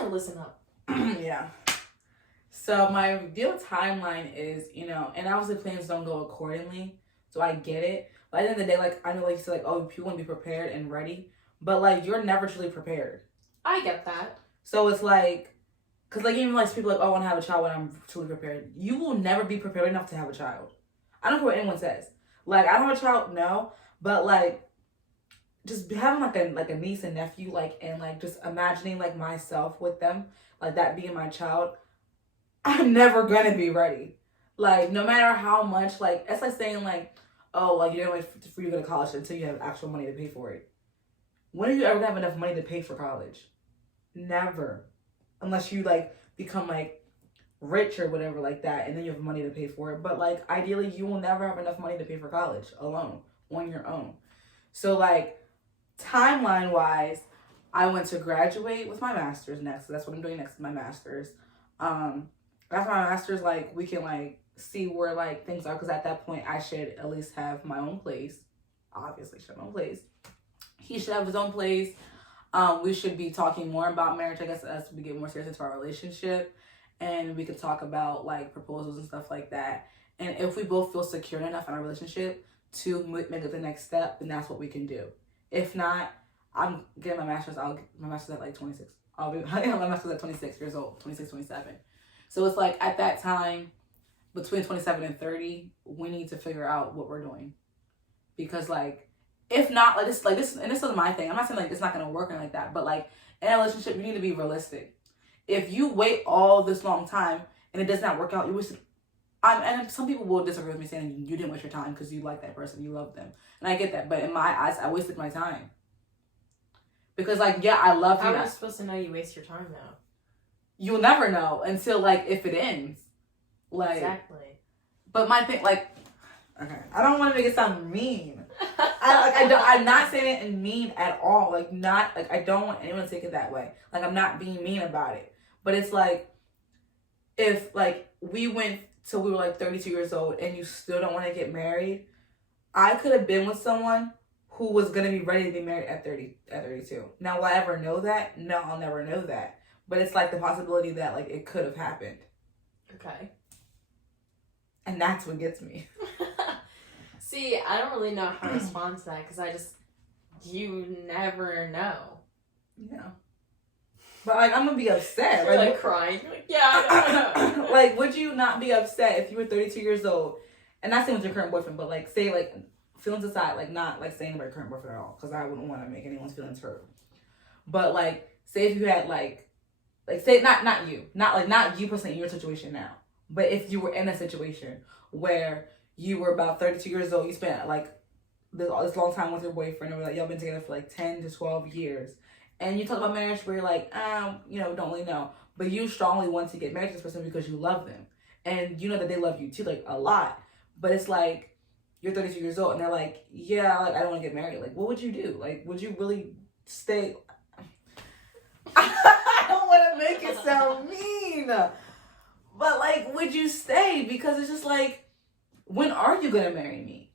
Listen up. Yeah. So my ideal timeline is, you know, and obviously plans don't go accordingly. So I get it. But at the end of the day, like, I know, like, you said, like, oh, people want to be prepared and ready. But, like, you're never truly prepared. I get that. So it's like, because, like, even, like, people like, oh, I want to have a child when I'm truly prepared. You will never be prepared enough to have a child. I don't care what anyone says. Like, I don't have a child, no. But, like, just having, like a niece and nephew, like, and, like, just imagining, like, myself with them, like, that being my child, I'm never going to be ready. Like, no matter how much, like, it's like saying, like, oh, like, you're going to wait for you to go to college until you have actual money to pay for it. When are you ever going to have enough money to pay for college? Never. Unless you, like, become, like, rich or whatever like that, and then you have money to pay for it. But, like, ideally, you will never have enough money to pay for college alone, on your own. So, like, timeline-wise, I went to graduate with my master's next. So that's what I'm doing next, my master's. After my master's, like, we can, like, see where, like, things are. Because at that point, I should at least have my own place. Obviously, should have my own place. He should have his own place. We should be talking more about marriage, I guess, as we get more serious into our relationship. and we could talk about like proposals and stuff like that. And if we both feel secure enough in our relationship to make it the next step, then that's what we can do. If not, I'm getting my master's. I'll get my master's at like 26. I'll get my master's at 26 years old, 26, 27. So it's like at that time, between 27 and 30, we need to figure out what we're doing. Because like, if not, like this, and this is my thing. I'm not saying like it's not gonna work like that, but like in a relationship, you need to be realistic. If you wait all this long time and it does not work out, you wasted. And some people will disagree with me saying you didn't waste your time because you like that person, you love them, and I get that. But in my eyes, I wasted my time. Because like, yeah, I love you. How are you supposed to know you waste your time though? You'll never know until like if it ends. Like exactly. But my thing, like, okay, I don't want to make it sound mean. I'm not saying it in mean at all. Like, not like I don't want anyone to take it that way. Like, I'm not being mean about it. But it's like, if like we went till we were like 32 years old and you still don't want to get married, I could have been with someone who was gonna be ready to be married at 32. Now, will I ever know that? No, I'll never know that. But it's like the possibility that like it could have happened. Okay. And that's what gets me. See, I don't really know how to respond to that because you never know. Yeah. But like, I'm gonna be upset. You're like crying. You're like, yeah, I don't know. Like, would you not be upset if you were 32 years old and not saying with your current boyfriend, but like, say like feelings aside, like not like saying about your current boyfriend at all, because I wouldn't want to make anyone's feelings hurt. But like, say if you had like say not you personally in your situation now, but if you were in a situation where you were about 32 years old, you spent like this long time with your boyfriend, or like y'all been together for like 10 to 12 years, and you talk about marriage where you're like, don't really know, but you strongly want to get married to this person because you love them, and you know that they love you too, like a lot, but it's like you're 32 years old and they're like, yeah, like I don't want to get married. Like, what would you do? Like, would you really stay? I don't want to make it sound mean, but like, would you stay? Because it's just like, when are you gonna marry me?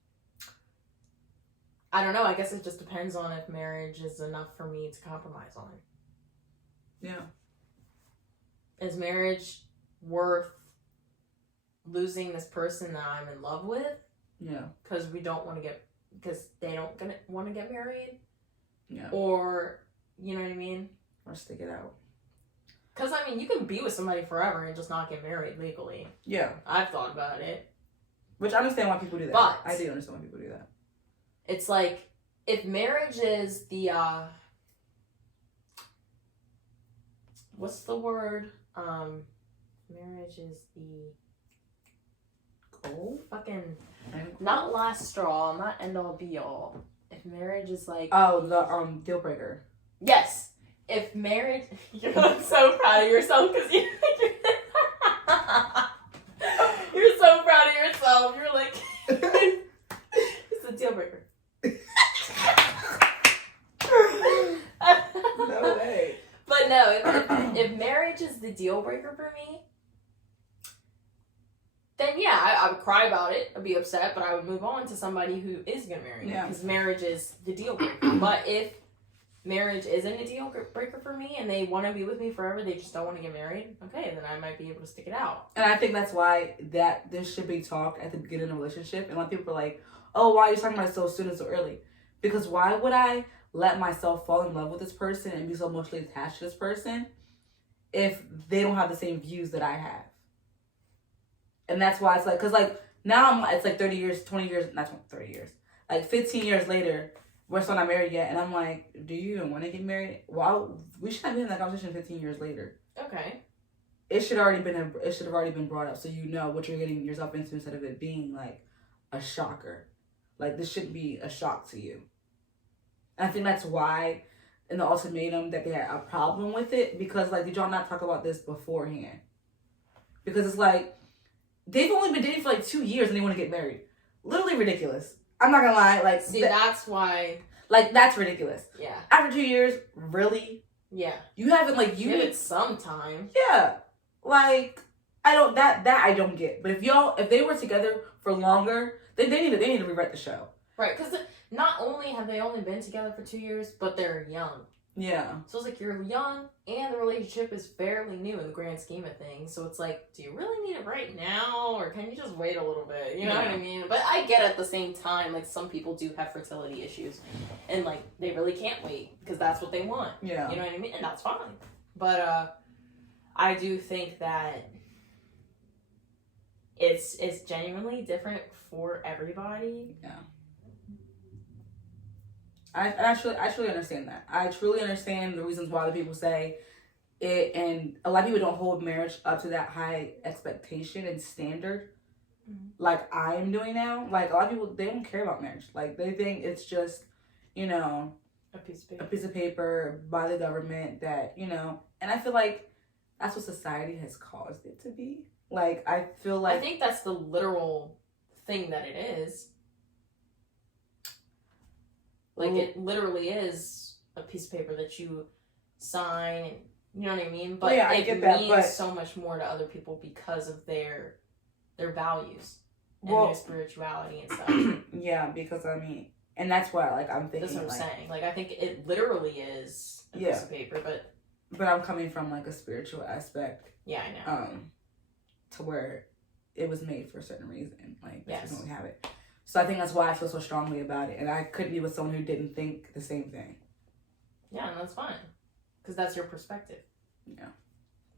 I don't know. I guess it just depends on if marriage is enough for me to compromise on. Yeah. Is marriage worth losing this person that I'm in love with? Yeah. Because they don't want to get married? Yeah. Or, you know what I mean? Or stick it out. Because, I mean, you can be with somebody forever and just not get married legally. Yeah. I've thought about it. Which I understand why people do that. But I do understand why people do that. It's like, if marriage is the, what's the word? Marriage is the goal? Fucking, not last straw, not end all be all. If marriage is like... Oh, the deal breaker. Yes. If marriage... You're like so proud of yourself because you're so proud of yourself. You're like... It's a deal breaker. No way. But no, if marriage is the deal breaker for me, then yeah, I would cry about it. I'd be upset, but I would move on to somebody who is going to marry me. Because marriage is the deal breaker. But if marriage isn't a deal breaker for me and they want to be with me forever, they just don't want to get married, okay, then I might be able to stick it out. And I think that's why this should be talked at the beginning of a relationship. And a lot of people are like, oh, why are you talking about it so soon and so early? Because why would I let myself fall in love with this person and be so emotionally attached to this person if they don't have the same views that I have? And that's why it's like, because like now it's like 30 years, 20 years, not 30 years, like 15 years later, we're still not married yet. And I'm like, do you even want to get married? Well, we should have been in that conversation 15 years later. Okay. It should have already been brought up so you know what you're getting yourself into instead of it being like a shocker. Like, this shouldn't be a shock to you. And I think that's why in the ultimatum that they had a problem with it, because like, did y'all not talk about this beforehand? Because it's like, they've only been dating for like 2 years and they want to get married. Literally ridiculous. I'm not gonna lie. Like, see, that's why. Like, that's ridiculous. Yeah. After 2 years, really? Yeah. You haven't like Give it some time. Yeah. Like, I don't that I don't get. But if they were together for longer, they need to rewrite the show. Right, because not only have they only been together for 2 years, but they're young. Yeah. So it's like you're young and the relationship is fairly new in the grand scheme of things. So it's like, do you really need it right now or can you just wait a little bit? You know what I mean? But I get at the same time, like some people do have fertility issues and like they really can't wait because that's what they want. Yeah. You know what I mean? And that's fine. But I do think that it's genuinely different for everybody. Yeah. I truly understand that. I truly understand the reasons why the people say it, and a lot of people don't hold marriage up to that high expectation and standard, like I'm doing now. Like a lot of people, they don't care about marriage. Like they think it's just, you know, a piece of paper by the government that, you know. And I feel like that's what society has caused it to be. Like I feel like I think that's the literal thing that it is. Like, it literally is a piece of paper that you sign, and, you know what I mean? But yeah, it means so much more to other people because of their values and their spirituality and stuff. Yeah, because, I mean, and that's why, like, I'm thinking, that's what I'm like, saying. Like, I think it literally is a piece of paper, but... But I'm coming from, like, a spiritual aspect. Yeah, I know. To where it was made for a certain reason. Like, that's when we have it. So I think that's why I feel so strongly about it. And I couldn't be with someone who didn't think the same thing. Yeah, and that's fine. Because that's your perspective. Yeah.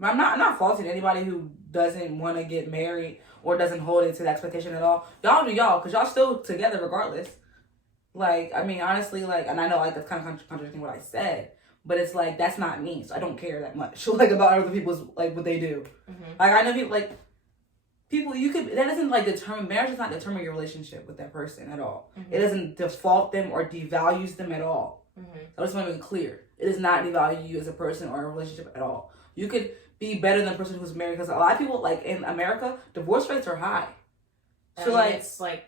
But I'm not faulting anybody who doesn't want to get married or doesn't hold it to the expectation at all. Y'all do y'all, because y'all still together regardless. Like, I mean, honestly, like, and I know, like, that's kind of contradicting what I said. But it's like, that's not me. So I don't care that much, like, about other people's, like, what they do. Like, I know people, like... People, that doesn't, like, marriage does not determine your relationship with that person at all. It doesn't default them or devalues them at all. I just want to make it clear. It does not devalue you as a person or a relationship at all. You could be better than the person who's married, because a lot of people, like, in America, divorce rates are high. So, like... It's, like,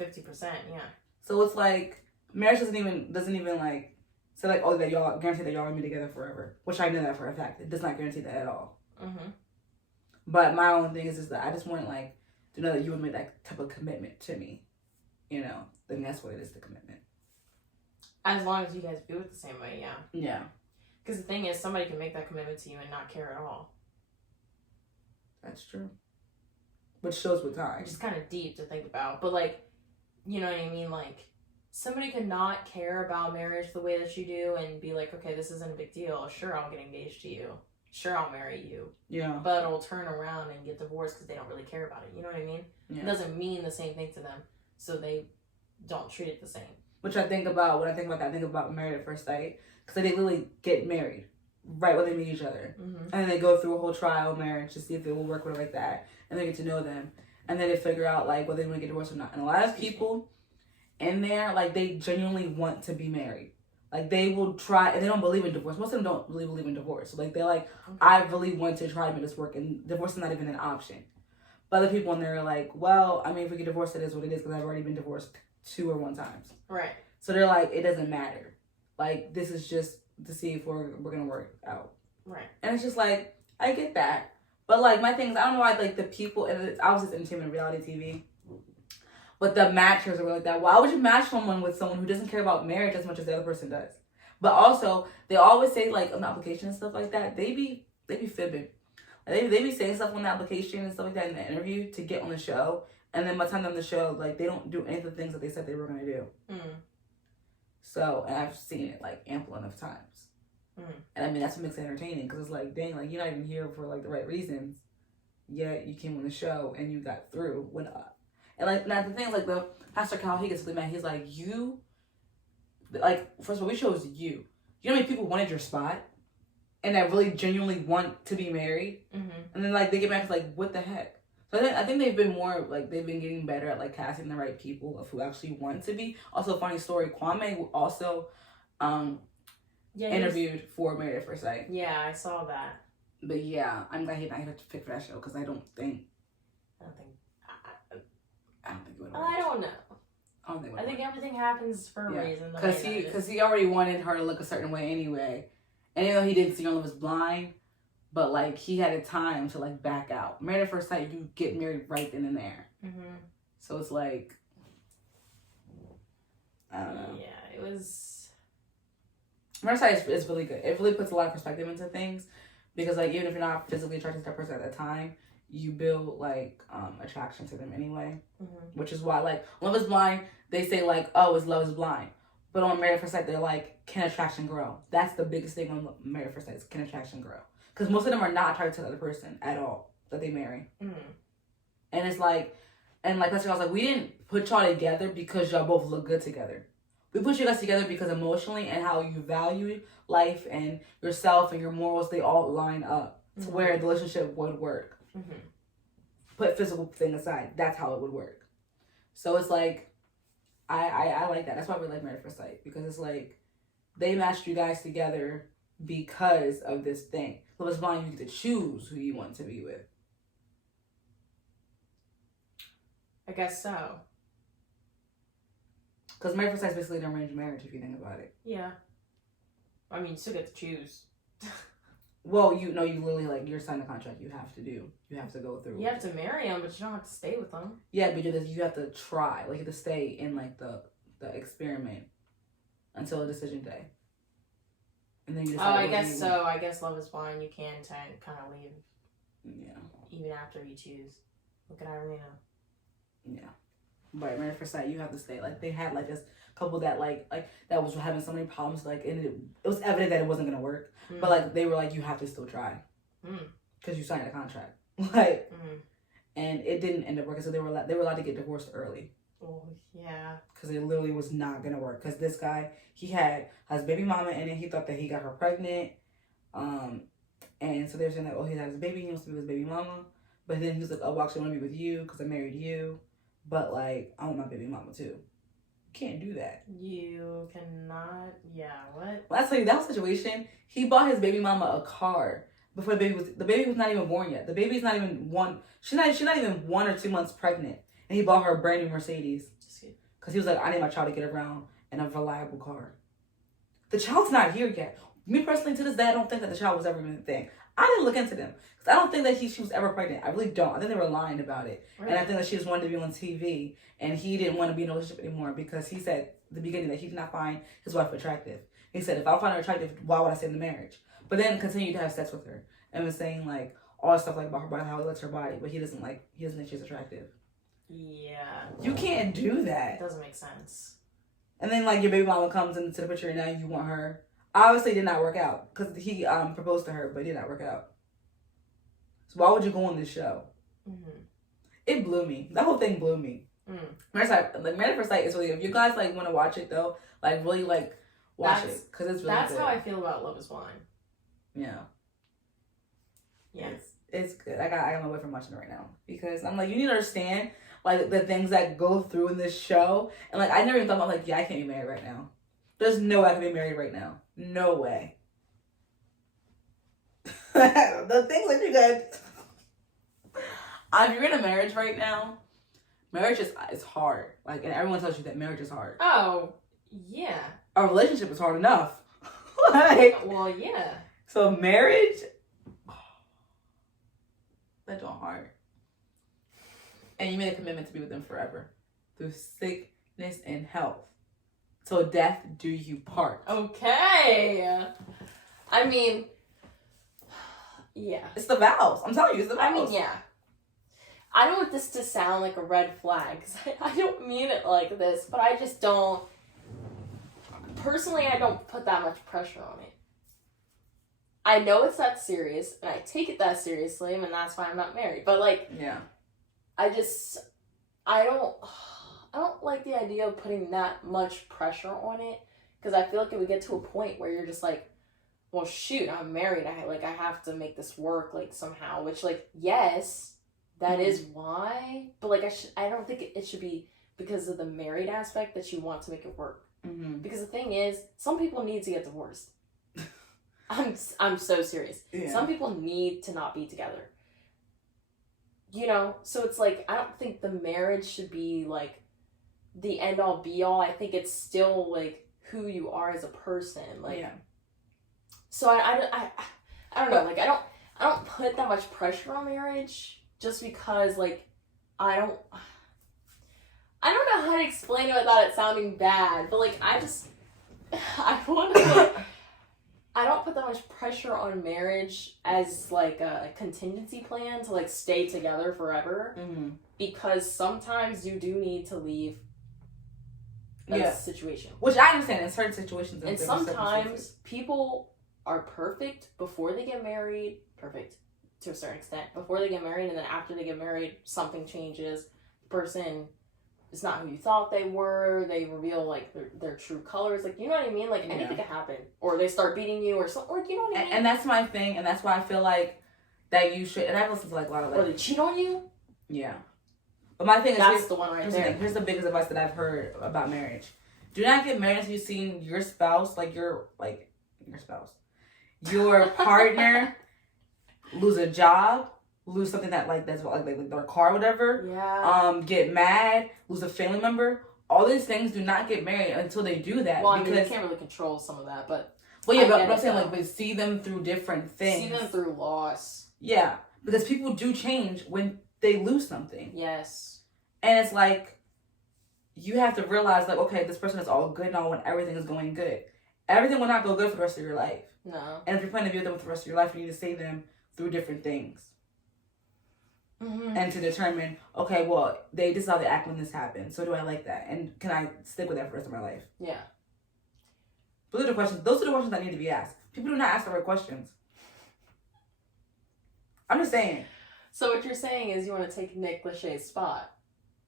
50%, yeah. So it's, like, marriage doesn't even, like, say, like, oh, that y'all, guarantee that y'all are going to be together forever. Which I know that for a fact. It does not guarantee that at all. But my own thing is just that I just want, like, to know that you would make that type of commitment to me. You know? Then that's what it is, the commitment. As long as you guys view it the same way, yeah. Yeah. Because the thing is, somebody can make that commitment to you and not care at all. That's true. Which shows with time. Which is kind of deep to think about. But, like, you know what I mean? Like, somebody could not care about marriage the way that you do and be like, okay, this isn't a big deal. Sure, I'll get engaged to you. Sure, I'll marry you. Yeah. But it'll turn around and get divorced because they don't really care about it. You know what I mean? Yeah. It doesn't mean the same thing to them, so they don't treat it the same. Which I think about, when I think about that, I think about Married at First Sight. Because they literally get married right when they meet each other. And then they go through a whole trial of marriage to see if it will work with it like that. And they get to know them. And then they figure out, like, whether they want to get divorced or not. And a lot of people in there, like, they genuinely want to be married. Like, they will try, and they don't believe in divorce. Most of them don't really believe in divorce. So, like, they're like, I really want to try to make this work, and divorce is not even an option. But other people in there are like, well, I mean, if we get divorced, it is what it is, because I've already been divorced 2 or 1 times. Right. So they're like, it doesn't matter. Like, this is just to see if we're going to work out. Right. And it's just like, I get that. But, like, my thing is, I don't know why, like, the people, and it's obviously it's entertainment, reality TV, but the matchers are like that. Why would you match someone with someone who doesn't care about marriage as much as the other person does? But also, they always say, like, on the application and stuff like that, they be fibbing. They be saying stuff on the application and stuff like that in the interview to get on the show. And then by the time they're on the show, like, they don't do any of the things that they said they were going to do. So, and I've seen it, like, ample enough times. And I mean, that's what makes it entertaining. Because it's like, dang, like, you're not even here for, like, the right reasons. Yet, you came on the show and you got through. And, like, now the thing is, like, the Pastor Cal, he gets really mad. He's like, you, like, first of all, we chose you. You know how many people wanted your spot? And that really genuinely want to be married? And then, like, they get back to, like, what the heck? So I think they've been more, like, they've been getting better at, like, casting the right people of who actually want to be. Also, funny story, Kwame also interviewed for Married at First Sight. Yeah, I saw that. But yeah, I'm glad he didn't have to pick for that show, because I don't think it would have worked. I don't know. I think everything happens for a reason. Because he already wanted her to look a certain way anyway. And even though he didn't see her, Love is Blind, but, like, he had a time to, like, back out. Married at First Sight, you get married right then and there. So it's like, I don't know. Yeah, it was... marriage side is really good. It really puts a lot of perspective into things because like even if you're not physically attracted to that person at that time, you build like attraction to them anyway. Which is why like Love is Blind, they say like, oh, it's Love is Blind. But on Married at First Sight, they're like, can attraction grow? That's the biggest thing on Married at First Sight is can attraction grow? Because most of them are not attracted to the other person at all that they marry. And it's like, and like that's why I was like, we didn't put y'all together because y'all both look good together. We put you guys together because emotionally and how you value life and yourself and your morals, they all line up to where the relationship would work. Put physical thing aside, that's how it would work. So it's like, I like that. That's why we like Married at First Sight, because it's like they matched you guys together because of this thing. Love is Blind, you get to choose who you want to be with. I guess so. Because Married at First Sight is basically an arranged marriage if you think about it. Yeah. I mean, you still get to choose. Well, you literally like you're signing a contract. You have to go through. You have to marry them, but you don't have to stay with them. Yeah, but you have to try. Like you have to stay in like the experiment until a decision day. And then you decide. Oh, I guess so. I guess Love is Blind. You can kind of leave. Yeah. Even after you choose. Look at Irina. Yeah. But Married at First Sight, you have to stay. Like they had like this couple that like that was having so many problems. Like and it was evident that it wasn't gonna work. But like they were like, you have to still try, because you signed a contract, like, and it didn't end up working. So they were allowed to get divorced early. Oh yeah. Because it literally was not gonna work. Because this guy, he had his baby mama, and then he thought that he got her pregnant, and so they were saying like, oh, he has a baby, he wants to be with his baby mama, but then he was like, oh, well, I actually want to be with you because I married you, but like I want my baby mama too. Can't do that. You cannot. Yeah, what? Well, I'll tell you that situation. He bought his baby mama a car before the baby was not even born yet. The baby's not even one. She's not even 1 or 2 months pregnant, and he bought her a brand new Mercedes because he was like, I need my child to get around in a reliable car. The child's not here yet. Me personally, to this day, I don't think that the child was ever even a thing. I didn't look into them because I don't think that she was ever pregnant. I really don't. I think they were lying about it, and I think that she just wanted to be on TV, and he didn't want to be in a relationship anymore because he said at the beginning that he did not find his wife attractive. He said, if I don't find her attractive, why would I stay in the marriage? But then continued to have sex with her and was saying like all this stuff like about her body, how he likes her body, but he doesn't think she's attractive. Yeah. You can't do that. It doesn't make sense. And then like your baby mama comes into the picture and now you want her. Obviously, it did not work out because he proposed to her, but it did not work out. So why would you go on this show? It blew me. That whole thing blew me. Married at First Sight is really. If you guys like want to watch it though, like really like watch it because it's really. That's good. how I feel about Love is Blind. Yeah. Yeah. It's good. I got my boyfriend watching it right now because I'm like, you need to understand like the things that go through in this show, and like I never even thought about like, yeah, I can't be married right now. There's no way I can be married right now. No way. The things that you guys. If you're in a marriage right now, marriage is hard. Like, and everyone tells you that marriage is hard. Oh, yeah. A relationship is hard enough. Like, well, yeah. So marriage, that's hard. And you made a commitment to be with them forever, through sickness and health. So death do you part. Okay. I mean, yeah. It's the vows. I'm telling you, it's the vows. I mean, yeah. I don't want this to sound like a red flag, because I don't mean it like this, but I just don't, personally, I don't put that much pressure on it. I know it's that serious, and I take it that seriously, and that's why I'm not married. But, like, yeah. I don't like the idea of putting that much pressure on it, because I feel like it would get to a point where you're just like, well, shoot, I'm married. I have to make this work, like, somehow, which, like, yes, that is why, but, like, I don't think it should be because of the married aspect that you want to make it work. Because the thing is, some people need to get divorced. I'm so serious. Yeah. Some people need to not be together. You know, so it's like, I don't think the marriage should be, like, the end-all, be-all. I think it's still, like, who you are as a person. Like, yeah. So I don't know. Like, I don't put that much pressure on marriage just because, like, I don't know how to explain it without it sounding bad. But, like, I want to, like, I don't put that much pressure on marriage as like a contingency plan to like stay together forever, because sometimes you do need to leave a situation. Which I understand in certain situations. And sometimes people are perfect before they get married, perfect to a certain extent, before they get married, and then after they get married, something changes. The person is not who you thought they were. They reveal like their true colors. Like, you know what I mean? Like anything could happen, or they start beating you, or something. Like, you know what I mean? And that's my thing, and that's why I feel like that you should. And I've listened to like a lot of like. Or they cheat on you. Yeah, but my thing is that's the one right there. Here's the biggest advice that I've heard about marriage: do not get married until you've seen your spouse, your spouse, your partner, lose a job. Lose something that that's like their car or whatever. Yeah. Get mad, lose a family member. All these things, do not get married until they do that. Well, because you can't really control some of that, but. Well, yeah, but I'm saying but see them through different things. See them through loss. Yeah, because people do change when they lose something. Yes. And it's like you have to realize okay, this person is all good now when everything is going good. Everything will not go good for the rest of your life. No. And if you're planning to be with them for the rest of your life, you need to see them through different things. And to determine, okay, well, this is how they act when this happens. So do I like that? And can I stick with that for the rest of my life? Yeah. Those are the questions that need to be asked. People do not ask the right questions. I'm just saying. So what you're saying is you want to take Nick Lachey's spot?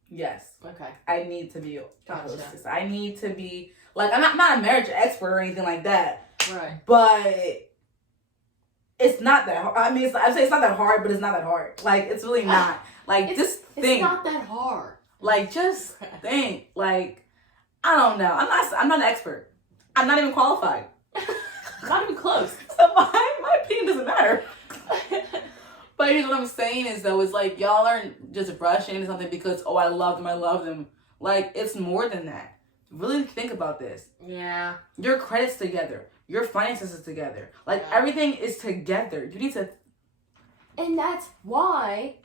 Yes. Okay. I need to be a Gotcha. hostess. I need to be, I'm not a marriage expert or anything like that. Right. But it's not that hard. I mean, I'd say it's not that hard, but it's not that hard. It's really not. Just think. It's not that hard. Just think. I don't know. I'm not an expert. I'm not even qualified. Not even close. So my opinion doesn't matter. But here's what I'm saying is, though, is y'all aren't just rushing into something because, I love them. It's more than that. Really think about this. Yeah. Your credit's together. Your finances is together. Everything is together. You need to. And that's why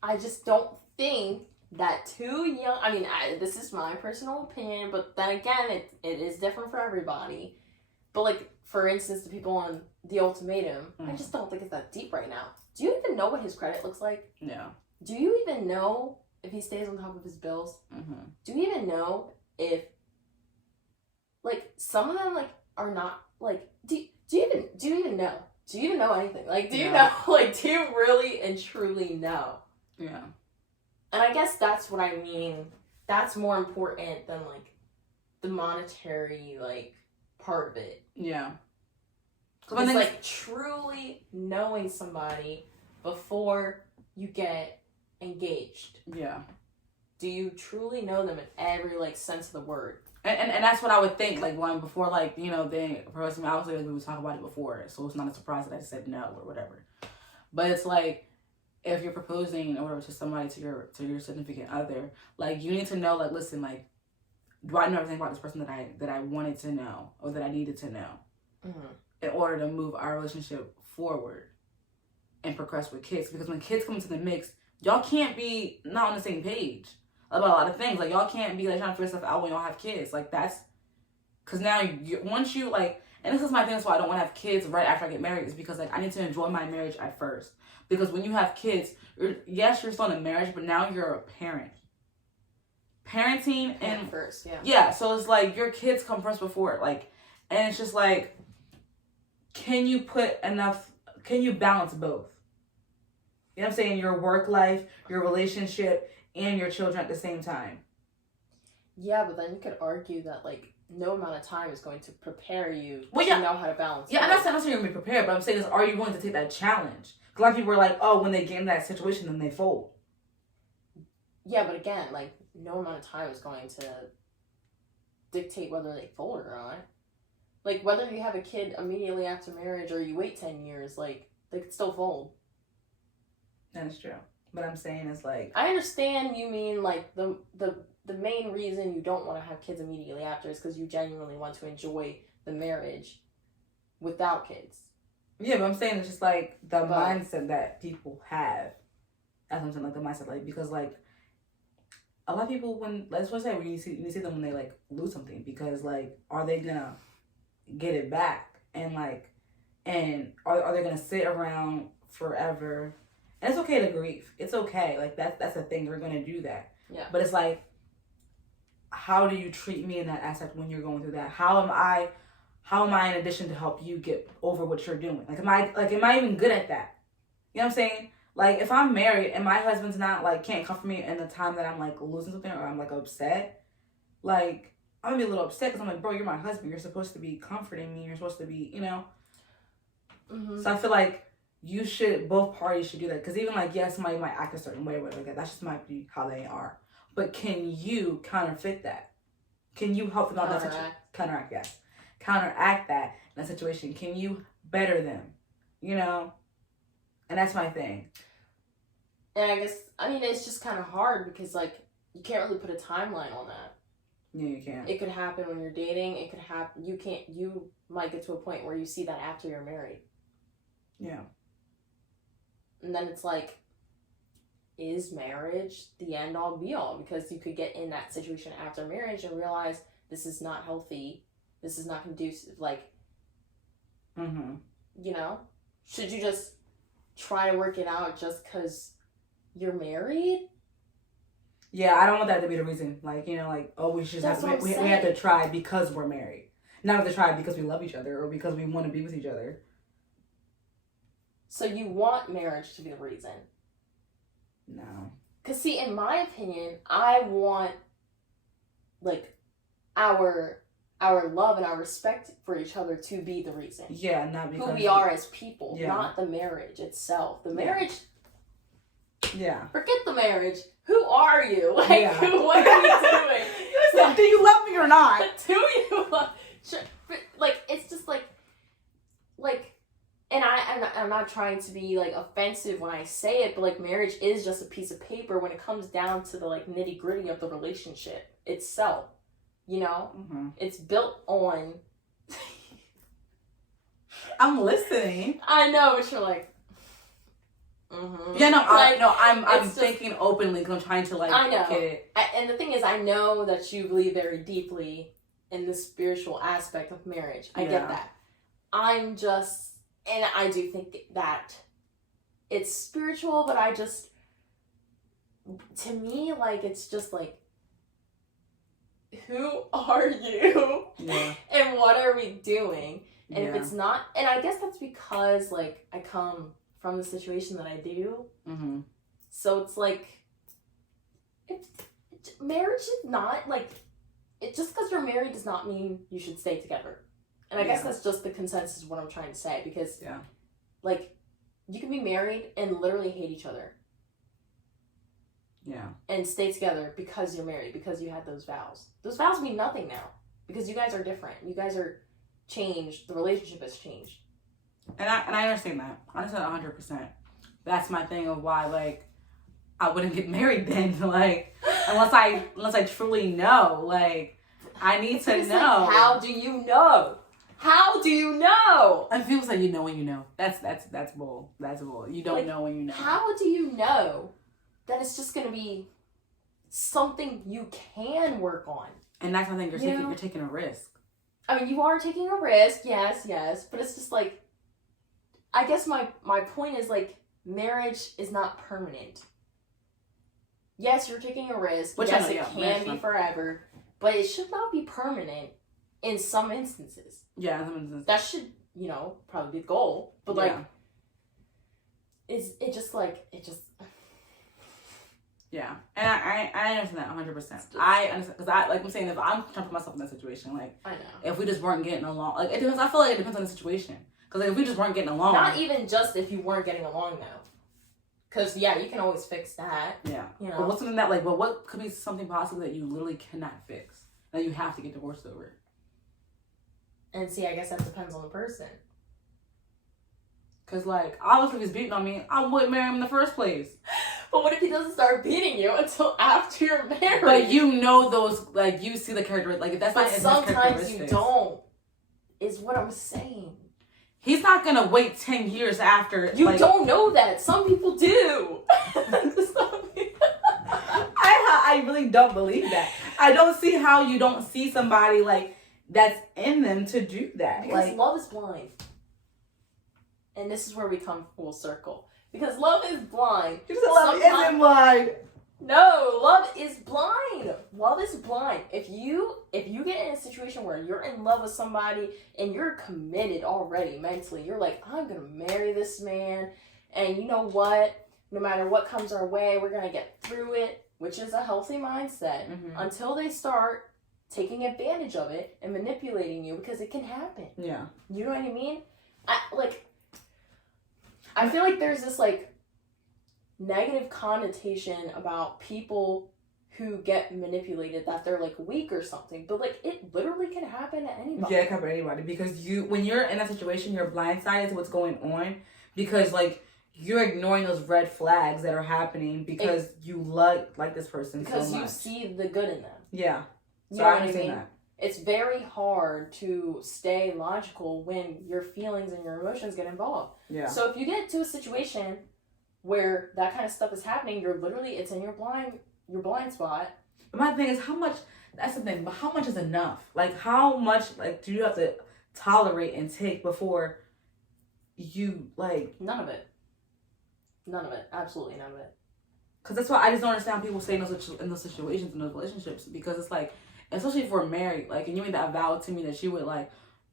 I just don't think that too young. I mean, this is my personal opinion, but then again, it is different for everybody. But for instance, the people on the Ultimatum, I just don't think it's that deep right now. Do you even know what his credit looks like? No. Do you even know if he stays on top of his bills? Do you even know if some of them are not do you even know? Do you even know anything? Do you know? Do you really and truly know? Yeah. And I guess that's what I mean. That's more important than the monetary part of it. Yeah. It's truly knowing somebody before you get engaged. Yeah. Do you truly know them in every sense of the word? And that's what I would think, before, they proposed to me, obviously, we would talk about it before, so it's not a surprise that I said no or whatever. But it's if you're proposing or whatever to somebody, to your significant other, you need to know, listen, do I know everything about this person that I wanted to know or that I needed to know in order to move our relationship forward and progress with kids? Because when kids come into the mix, y'all can't be not on the same page about a lot of things. Y'all can't be trying to figure stuff out when y'all have kids. That's because now once you and this is my thing. That's why I don't want to have kids right after I get married, is because I need to enjoy my marriage at first. Because when you have kids, you're still in a marriage, but now you're a parent. Parenting and first, yeah. Yeah, so it's your kids come first before and it's just can you balance both? You know what I'm saying? Your work life, your relationship, and your children at the same time. Yeah, but then you could argue that no amount of time is going to prepare you to know how to balance. Yeah, I'm not saying you're going to be prepared, but I'm saying are you willing to take that challenge? Because a lot of people are when they get in that situation, then they fold. Yeah, but again, no amount of time is going to dictate whether they fold or not. Whether you have a kid immediately after marriage or you wait 10 years, they could still fold. That is true. But I'm saying it's I understand you mean the main reason you don't want to have kids immediately after is because you genuinely want to enjoy the marriage without kids. Yeah, but I'm saying it's just mindset that people have. That's what I'm saying, the mindset, because a lot of people when you see them when they lose something, because are they gonna get it back? And And are they gonna sit around forever? And it's okay to grieve. It's okay. Like that's the thing. We're gonna do that. Yeah. But it's like, how do you treat me in that aspect when you're going through that? How am I in addition to help you get over what you're doing? Like am I even good at that? You know what I'm saying? Like if I'm married and my husband's not like can't comfort me in the time that I'm like losing something or I'm like upset, like I'm gonna be a little upset because I'm like, bro, you're my husband. You're supposed to be comforting me. You're supposed to be, you know. Mm-hmm. So I feel like both parties should do that. Because even like, yes, somebody might act a certain way or whatever like that. That just might be how they are. But can you counterfeit that? Can you help them out in that situation? Counteract that in that situation. Can you better them? You know? And that's my thing. And I mean, it's just kind of hard because, like, you can't really put a timeline on that. Yeah, you can't. It could happen when you're dating. It could happen. You might get to a point where you see that after you're married. Yeah. And then it's like, is marriage the end all be all? Because you could get in that situation after marriage and realize this is not healthy. This is not conducive. Like, you know, should you just try to work it out just because you're married? Yeah, I don't want that to be the reason. Like, you know, like, oh, we should we have to try because we're married. Not have to try because we love each other or because we want to be with each other. So you want marriage to be the reason? No. Because, see, in my opinion, I want, like, our love and our respect for each other to be the reason. Yeah, not because... who we are as people, yeah. Not the marriage itself. The marriage... Yeah. Forget the marriage. Who are you? Like, yeah. What are you doing? Listen, do you love me or not? Do you love... Sure. Like, it's just, like... And I'm not trying to be, like, offensive when I say it, but, like, marriage is just a piece of paper when it comes down to the, like, nitty-gritty of the relationship itself. You know? Mm-hmm. It's built on... I'm listening. I know, but you're like... Mm-hmm. Yeah, no, like, I'm thinking openly because I'm trying to, like, I know. get it. And the thing is, I know that you believe very deeply in the spiritual aspect of marriage. I get that. I'm just... And I do think that it's spiritual, but I just... To me, like, it's just, like... Who are you? Yeah. And what are we doing? And if Yeah. it's not... And I guess that's because, like, I come from the situation that I do. Mm-hmm. So it's, like... Marriage is not, like... Just because you're married does not mean you should stay together. And I guess that's just the consensus of what I'm trying to say. Because, like, you can be married and literally hate each other. Yeah. And stay together because you're married, because you had those vows. Those vows mean nothing now. Because you guys are different. You guys are changed. The relationship has changed. And I understand that. I understand 100%. That's my thing of why, like, I wouldn't get married then. Like, unless I truly know. Like, I need to know. Like, how do you know? How do you know? And people say you know when you know. That's bull. That's bull. You don't know when you know. How do you know that it's just gonna be something you can work on? And that's the thing, you're taking a risk. I mean, you are taking a risk, yes, but it's just like, I guess my point is, like, marriage is not permanent. Yes, you're taking a risk. Which yes, it can be forever, but it should not be permanent in some instances. Yeah, in some instances. That should, probably be the goal. But, like, it just... Yeah, and I understand that 100%. I understand, because I'm saying, if I'm trying to put myself in that situation, like, I know. If we just weren't getting along, like, it depends. I feel like it depends on the situation. Because, like, if we just weren't getting along. Not even just if you weren't getting along, though. Because, you can always fix that. Yeah. But what's something that, like, what could be something possible that you literally cannot fix? That you have to get divorced over? And see, I guess that depends on the person. Because, like, obviously if he's beating on me, I wouldn't marry him in the first place. But what if he doesn't start beating you until after you're married? But you know those, like, you see the character, like, if that's not his sometimes characteristics. you don't, is what I'm saying. He's not going to wait 10 years after. You don't know that. Some people do. I really don't believe that. I don't see how you don't see somebody, like, that's in them to do that. Because like, love is blind. And this is where we come full circle. Because love is blind. You said love isn't blind. No, love is blind. Love is blind. If you get in a situation where you're in love with somebody and you're committed already mentally, you're like, I'm gonna marry this man, and you know what? No matter what comes our way, we're gonna get through it, which is a healthy mindset. Until they start taking advantage of it and manipulating you, because it can happen. Yeah. You know what I mean? I feel like there's this like negative connotation about people who get manipulated, that they're like weak or something, but like it literally can happen to anybody. Yeah, it can happen to anybody, because when you're in that situation, you're blindsided to what's going on, because like you're ignoring those red flags that are happening because you like this person because so much. You see the good in them. Yeah. You So know I what understand I mean? that. It's very hard to stay logical when your feelings and your emotions get involved. Yeah. So if you get to a situation where that kind of stuff is happening, it's in your blind spot. But my thing is, that's the thing, but how much is enough? Like, how much, like, do you have to tolerate and take before you, like... None of it. Absolutely none of it. Because that's why I just don't understand people stay in those situations, in those relationships, because it's like, especially if we're married, like, and you made that vow to me that you would, like,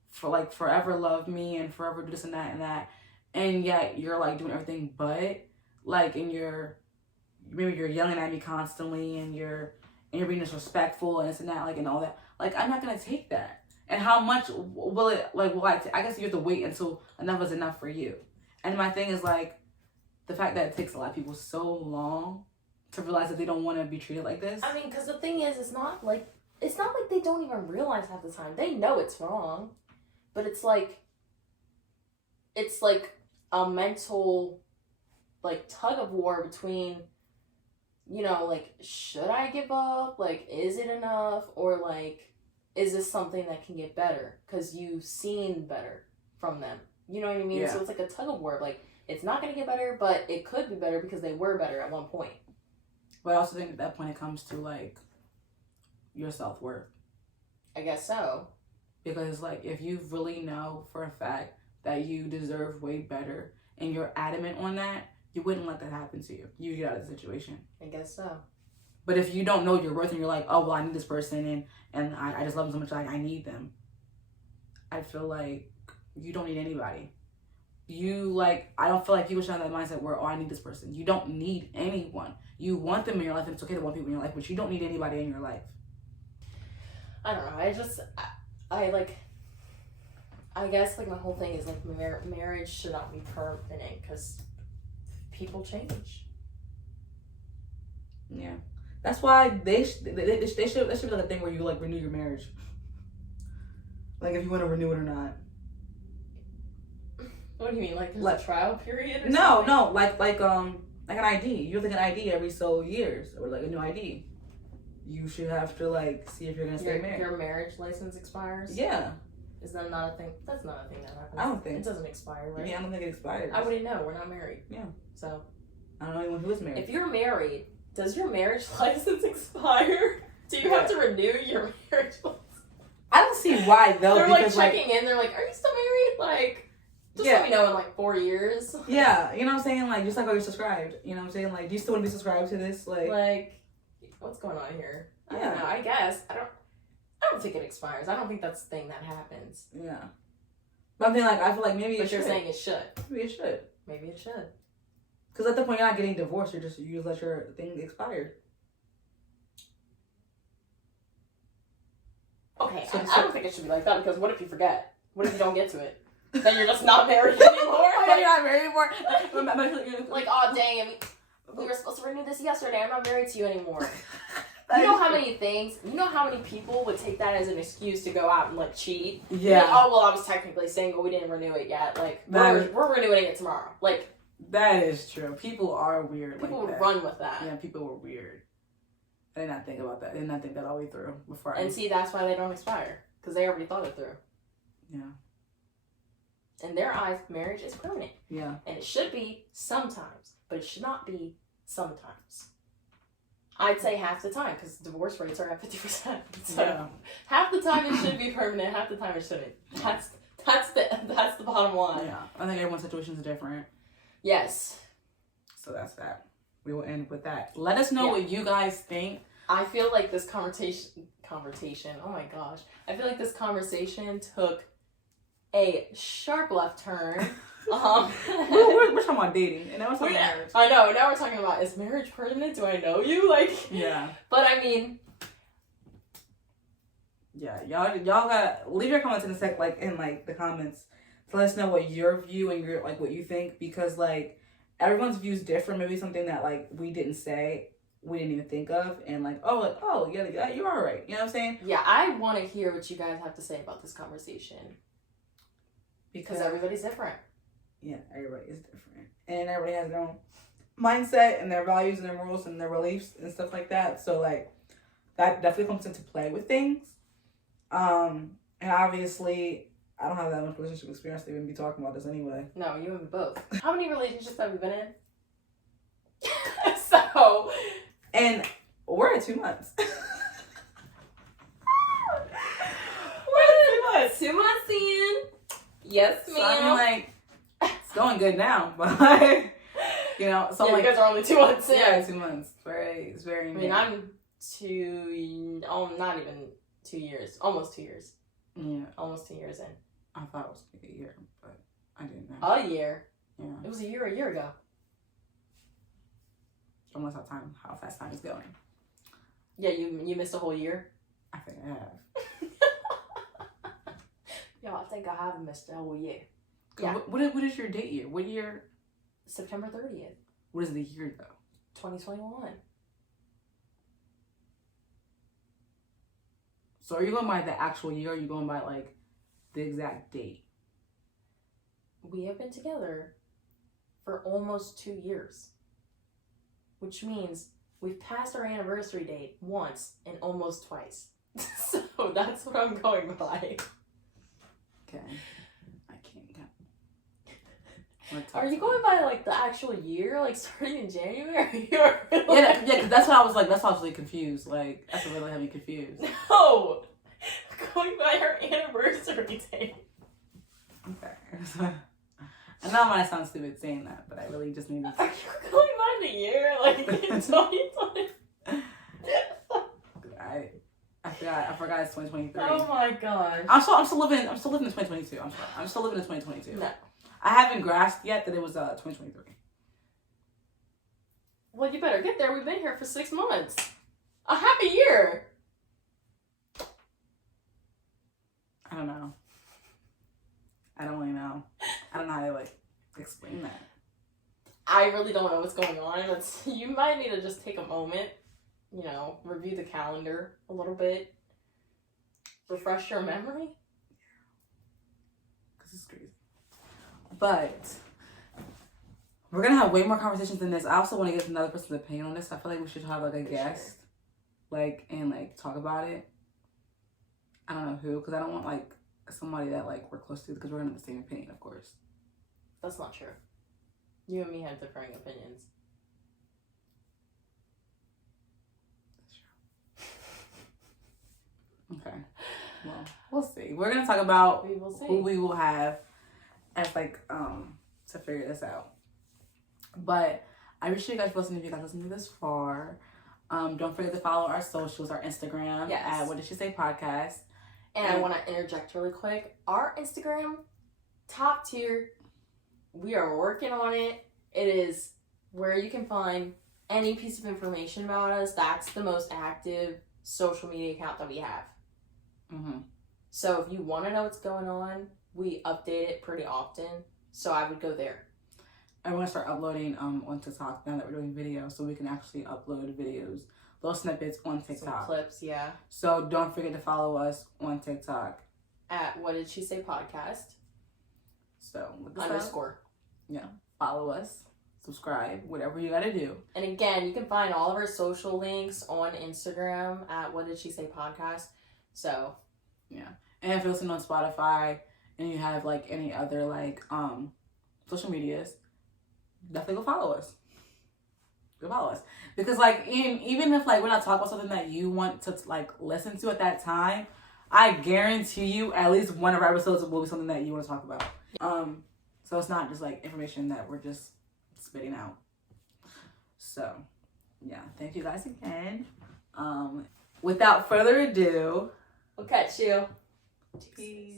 forever love me and forever do this and that, and yet you're, like, doing everything but, like, and maybe you're yelling at me constantly, and you're being disrespectful and this and that, like, and all that. Like, I'm not gonna take that. And how much will it, like, I guess you have to wait until enough is enough for you. And my thing is, like, the fact that it takes a lot of people so long to realize that they don't want to be treated like this. I mean, because the thing is, it's not like they don't even realize half the time. They know it's wrong, but it's like a mental, like, tug of war between, you know, like, should I give up? Like, is it enough? Or, like, is this something that can get better? Because you've seen better from them. You know what I mean? Yeah. So it's like a tug of war. Like, it's not going to get better, but it could be better because they were better at one point. But I also think at that point it comes to, like, your self-worth. I guess so. Because, like, if you really know for a fact that you deserve way better and you're adamant on that, you wouldn't let that happen to you. You get out of the situation. I guess so. But if you don't know your worth and you're like, oh, well, I need this person and I just love them so much, like, I need them, I feel like you don't need anybody. I don't feel like people should have that mindset where, oh, I need this person. You don't need anyone. You want them in your life, and it's okay to want people in your life, but you don't need anybody in your life. I don't know. I guess, like, my whole thing is, like, marriage should not be permanent because people change. Yeah. That's why they should be like a thing where you, like, renew your marriage. Like, if you want to renew it or not. What do you mean? Like, there's a trial period or No, something? no. Like an ID. You have to get an ID every so years, or, like, a new ID. You should have to, like, see if you're going to stay married. Your marriage license expires? Yeah. Is that not a thing? That's not a thing that happens. I don't think. It doesn't expire, right? Yeah, I don't think it expires. I wouldn't know. We're not married. Yeah. So. I don't know anyone who is married. If you're married, does your marriage license expire? Do you have to renew your marriage license? I don't see why, though. They're, because, like, checking in. They're like, are you still married? Like, just let me know in, like, 4 years. Yeah, you know what I'm saying? Like, just like how you're subscribed. You know what I'm saying? Like, do you still want to be subscribed to this? Like, what's going on here? Yeah. I don't know. I guess. I don't think it expires. I don't think that's the thing that happens. Yeah. But I feel like maybe But you're saying it should. Maybe it should. Maybe it should. Because at the point you're not getting divorced, you just let your thing expire. Okay, so I don't think it should be like that, because what if you forget? What if you don't get to it? Then you're just not married anymore. You're not married anymore. Like, oh dang, we were supposed to renew this yesterday. I'm not married to you anymore. You know how many people would take that as an excuse to go out and, like, cheat? Yeah. Like, oh, well, I was technically single. We didn't renew it yet. Like, we're renewing it tomorrow. Like, that is true. People are weird. People like would that. run with that. Yeah, people were weird. I did not think about that. I did not think that all the way through before. And see, that's why they don't expire, because they already thought it through. Yeah. In their eyes, marriage is permanent. Yeah. And it should be sometimes, but it should not be sometimes. I'd say half the time, because divorce rates are at 50%. So half the time it should be permanent, half the time it shouldn't. That's the bottom line. Yeah, I think everyone's situation is different. Yes. So that's that. We will end with that. Let us know what you guys think. I feel like this conversation. Oh my gosh! I feel like this conversation took a sharp left turn. We're talking about dating, and now we're talking about marriage. I know. Now we're talking about, is marriage permanent? Do I know you? Like, yeah. But I mean, yeah, y'all gotta leave your comments in the comments to let us know what your view and your what you think, because like everyone's view is different. Maybe something that like we didn't say, we didn't even think of, and yeah, you're all right. You know what I'm saying? Yeah, I want to hear what you guys have to say about this conversation, because everybody's different. Yeah, everybody is different, and everybody has their own mindset and their values and their morals and their beliefs and stuff like that. So like that definitely comes into play with things. And obviously I don't have that much relationship experience to even be talking about this anyway. No, you and me both. How many relationships have we been in? So, and we're at 2 months. We're at 2 months in. Yes, ma'am. So I mean, like, it's going good now, but you know, so you guys are only 2 months in. Yeah, 2 months. It's very. I mean, I'm not even 2 years. Almost 2 years. Yeah. Almost 2 years in. I thought it was a year, but I didn't know. A year? Yeah. It was a year ago. Almost how fast time is going. Yeah, you missed a whole year? I think I have. Yeah, I think I have missed a whole year. Yeah. What is your date year? What year? September 30th. What is the year though? 2021. So are you going by the actual year, or are you going by like the exact date? We have been together for almost 2 years. Which means we've passed our anniversary date once and almost twice. So that's what I'm going by. Okay. I can't count. Are you going by like the actual year, like starting in January? Yeah, because that's why I was really confused. Like, that's what really had me confused. No! Going by our anniversary date. Okay. I know I might sound stupid saying that, but I really just need to. Are you going by the year? Like, in 2020? I forgot it's 2023. Oh my gosh. I'm still living in 2022. I'm sorry. I'm still living in 2022. No. I haven't grasped yet that it was 2023. Well, you better get there. We've been here for 6 months. A happy year. I don't know. I don't really know. I don't know how to explain that. I really don't know what's going on. You might need to just take a moment, review the calendar a little bit, refresh your memory. Because it's crazy. But we're gonna have way more conversations than this. I also want to get another person's opinion on this. I feel like we should have a guest, and talk about it. I don't know who, because I don't want somebody that we're close to, because we're gonna have the same opinion, of course. That's not true. You and me have differing opinions. That's true. Okay. Well, we'll see. We're gonna talk about who we will have as to figure this out. But I appreciate you guys listening. If you guys listened to this far, don't forget to follow our socials, our Instagram at What Did She Say Podcast. And I want to interject really quick. Our Instagram, top tier. We are working on it. It is where you can find any piece of information about us. That's the most active social media account that we have. Mm-hmm. So if you want to know what's going on, we update it pretty often. So I would go there. I want to start uploading on TikTok now that we're doing videos, so we can actually upload videos, little snippets on TikTok. Some clips, yeah. So don't forget to follow us on TikTok at What Did She Say Podcast. So _ Yeah. Follow us, subscribe, whatever you gotta do. And again, you can find all of our social links on Instagram at What Did She Say Podcast. So yeah. And if you're listening on Spotify and you have any other social medias, definitely go follow us. Because even if we're not talking about something that you want to listen to at that time, I guarantee you at least one of our episodes will be something that you want to talk about. So it's not just like information that we're just spitting out. So yeah, thank you guys again. Without further ado, We'll catch you. peace.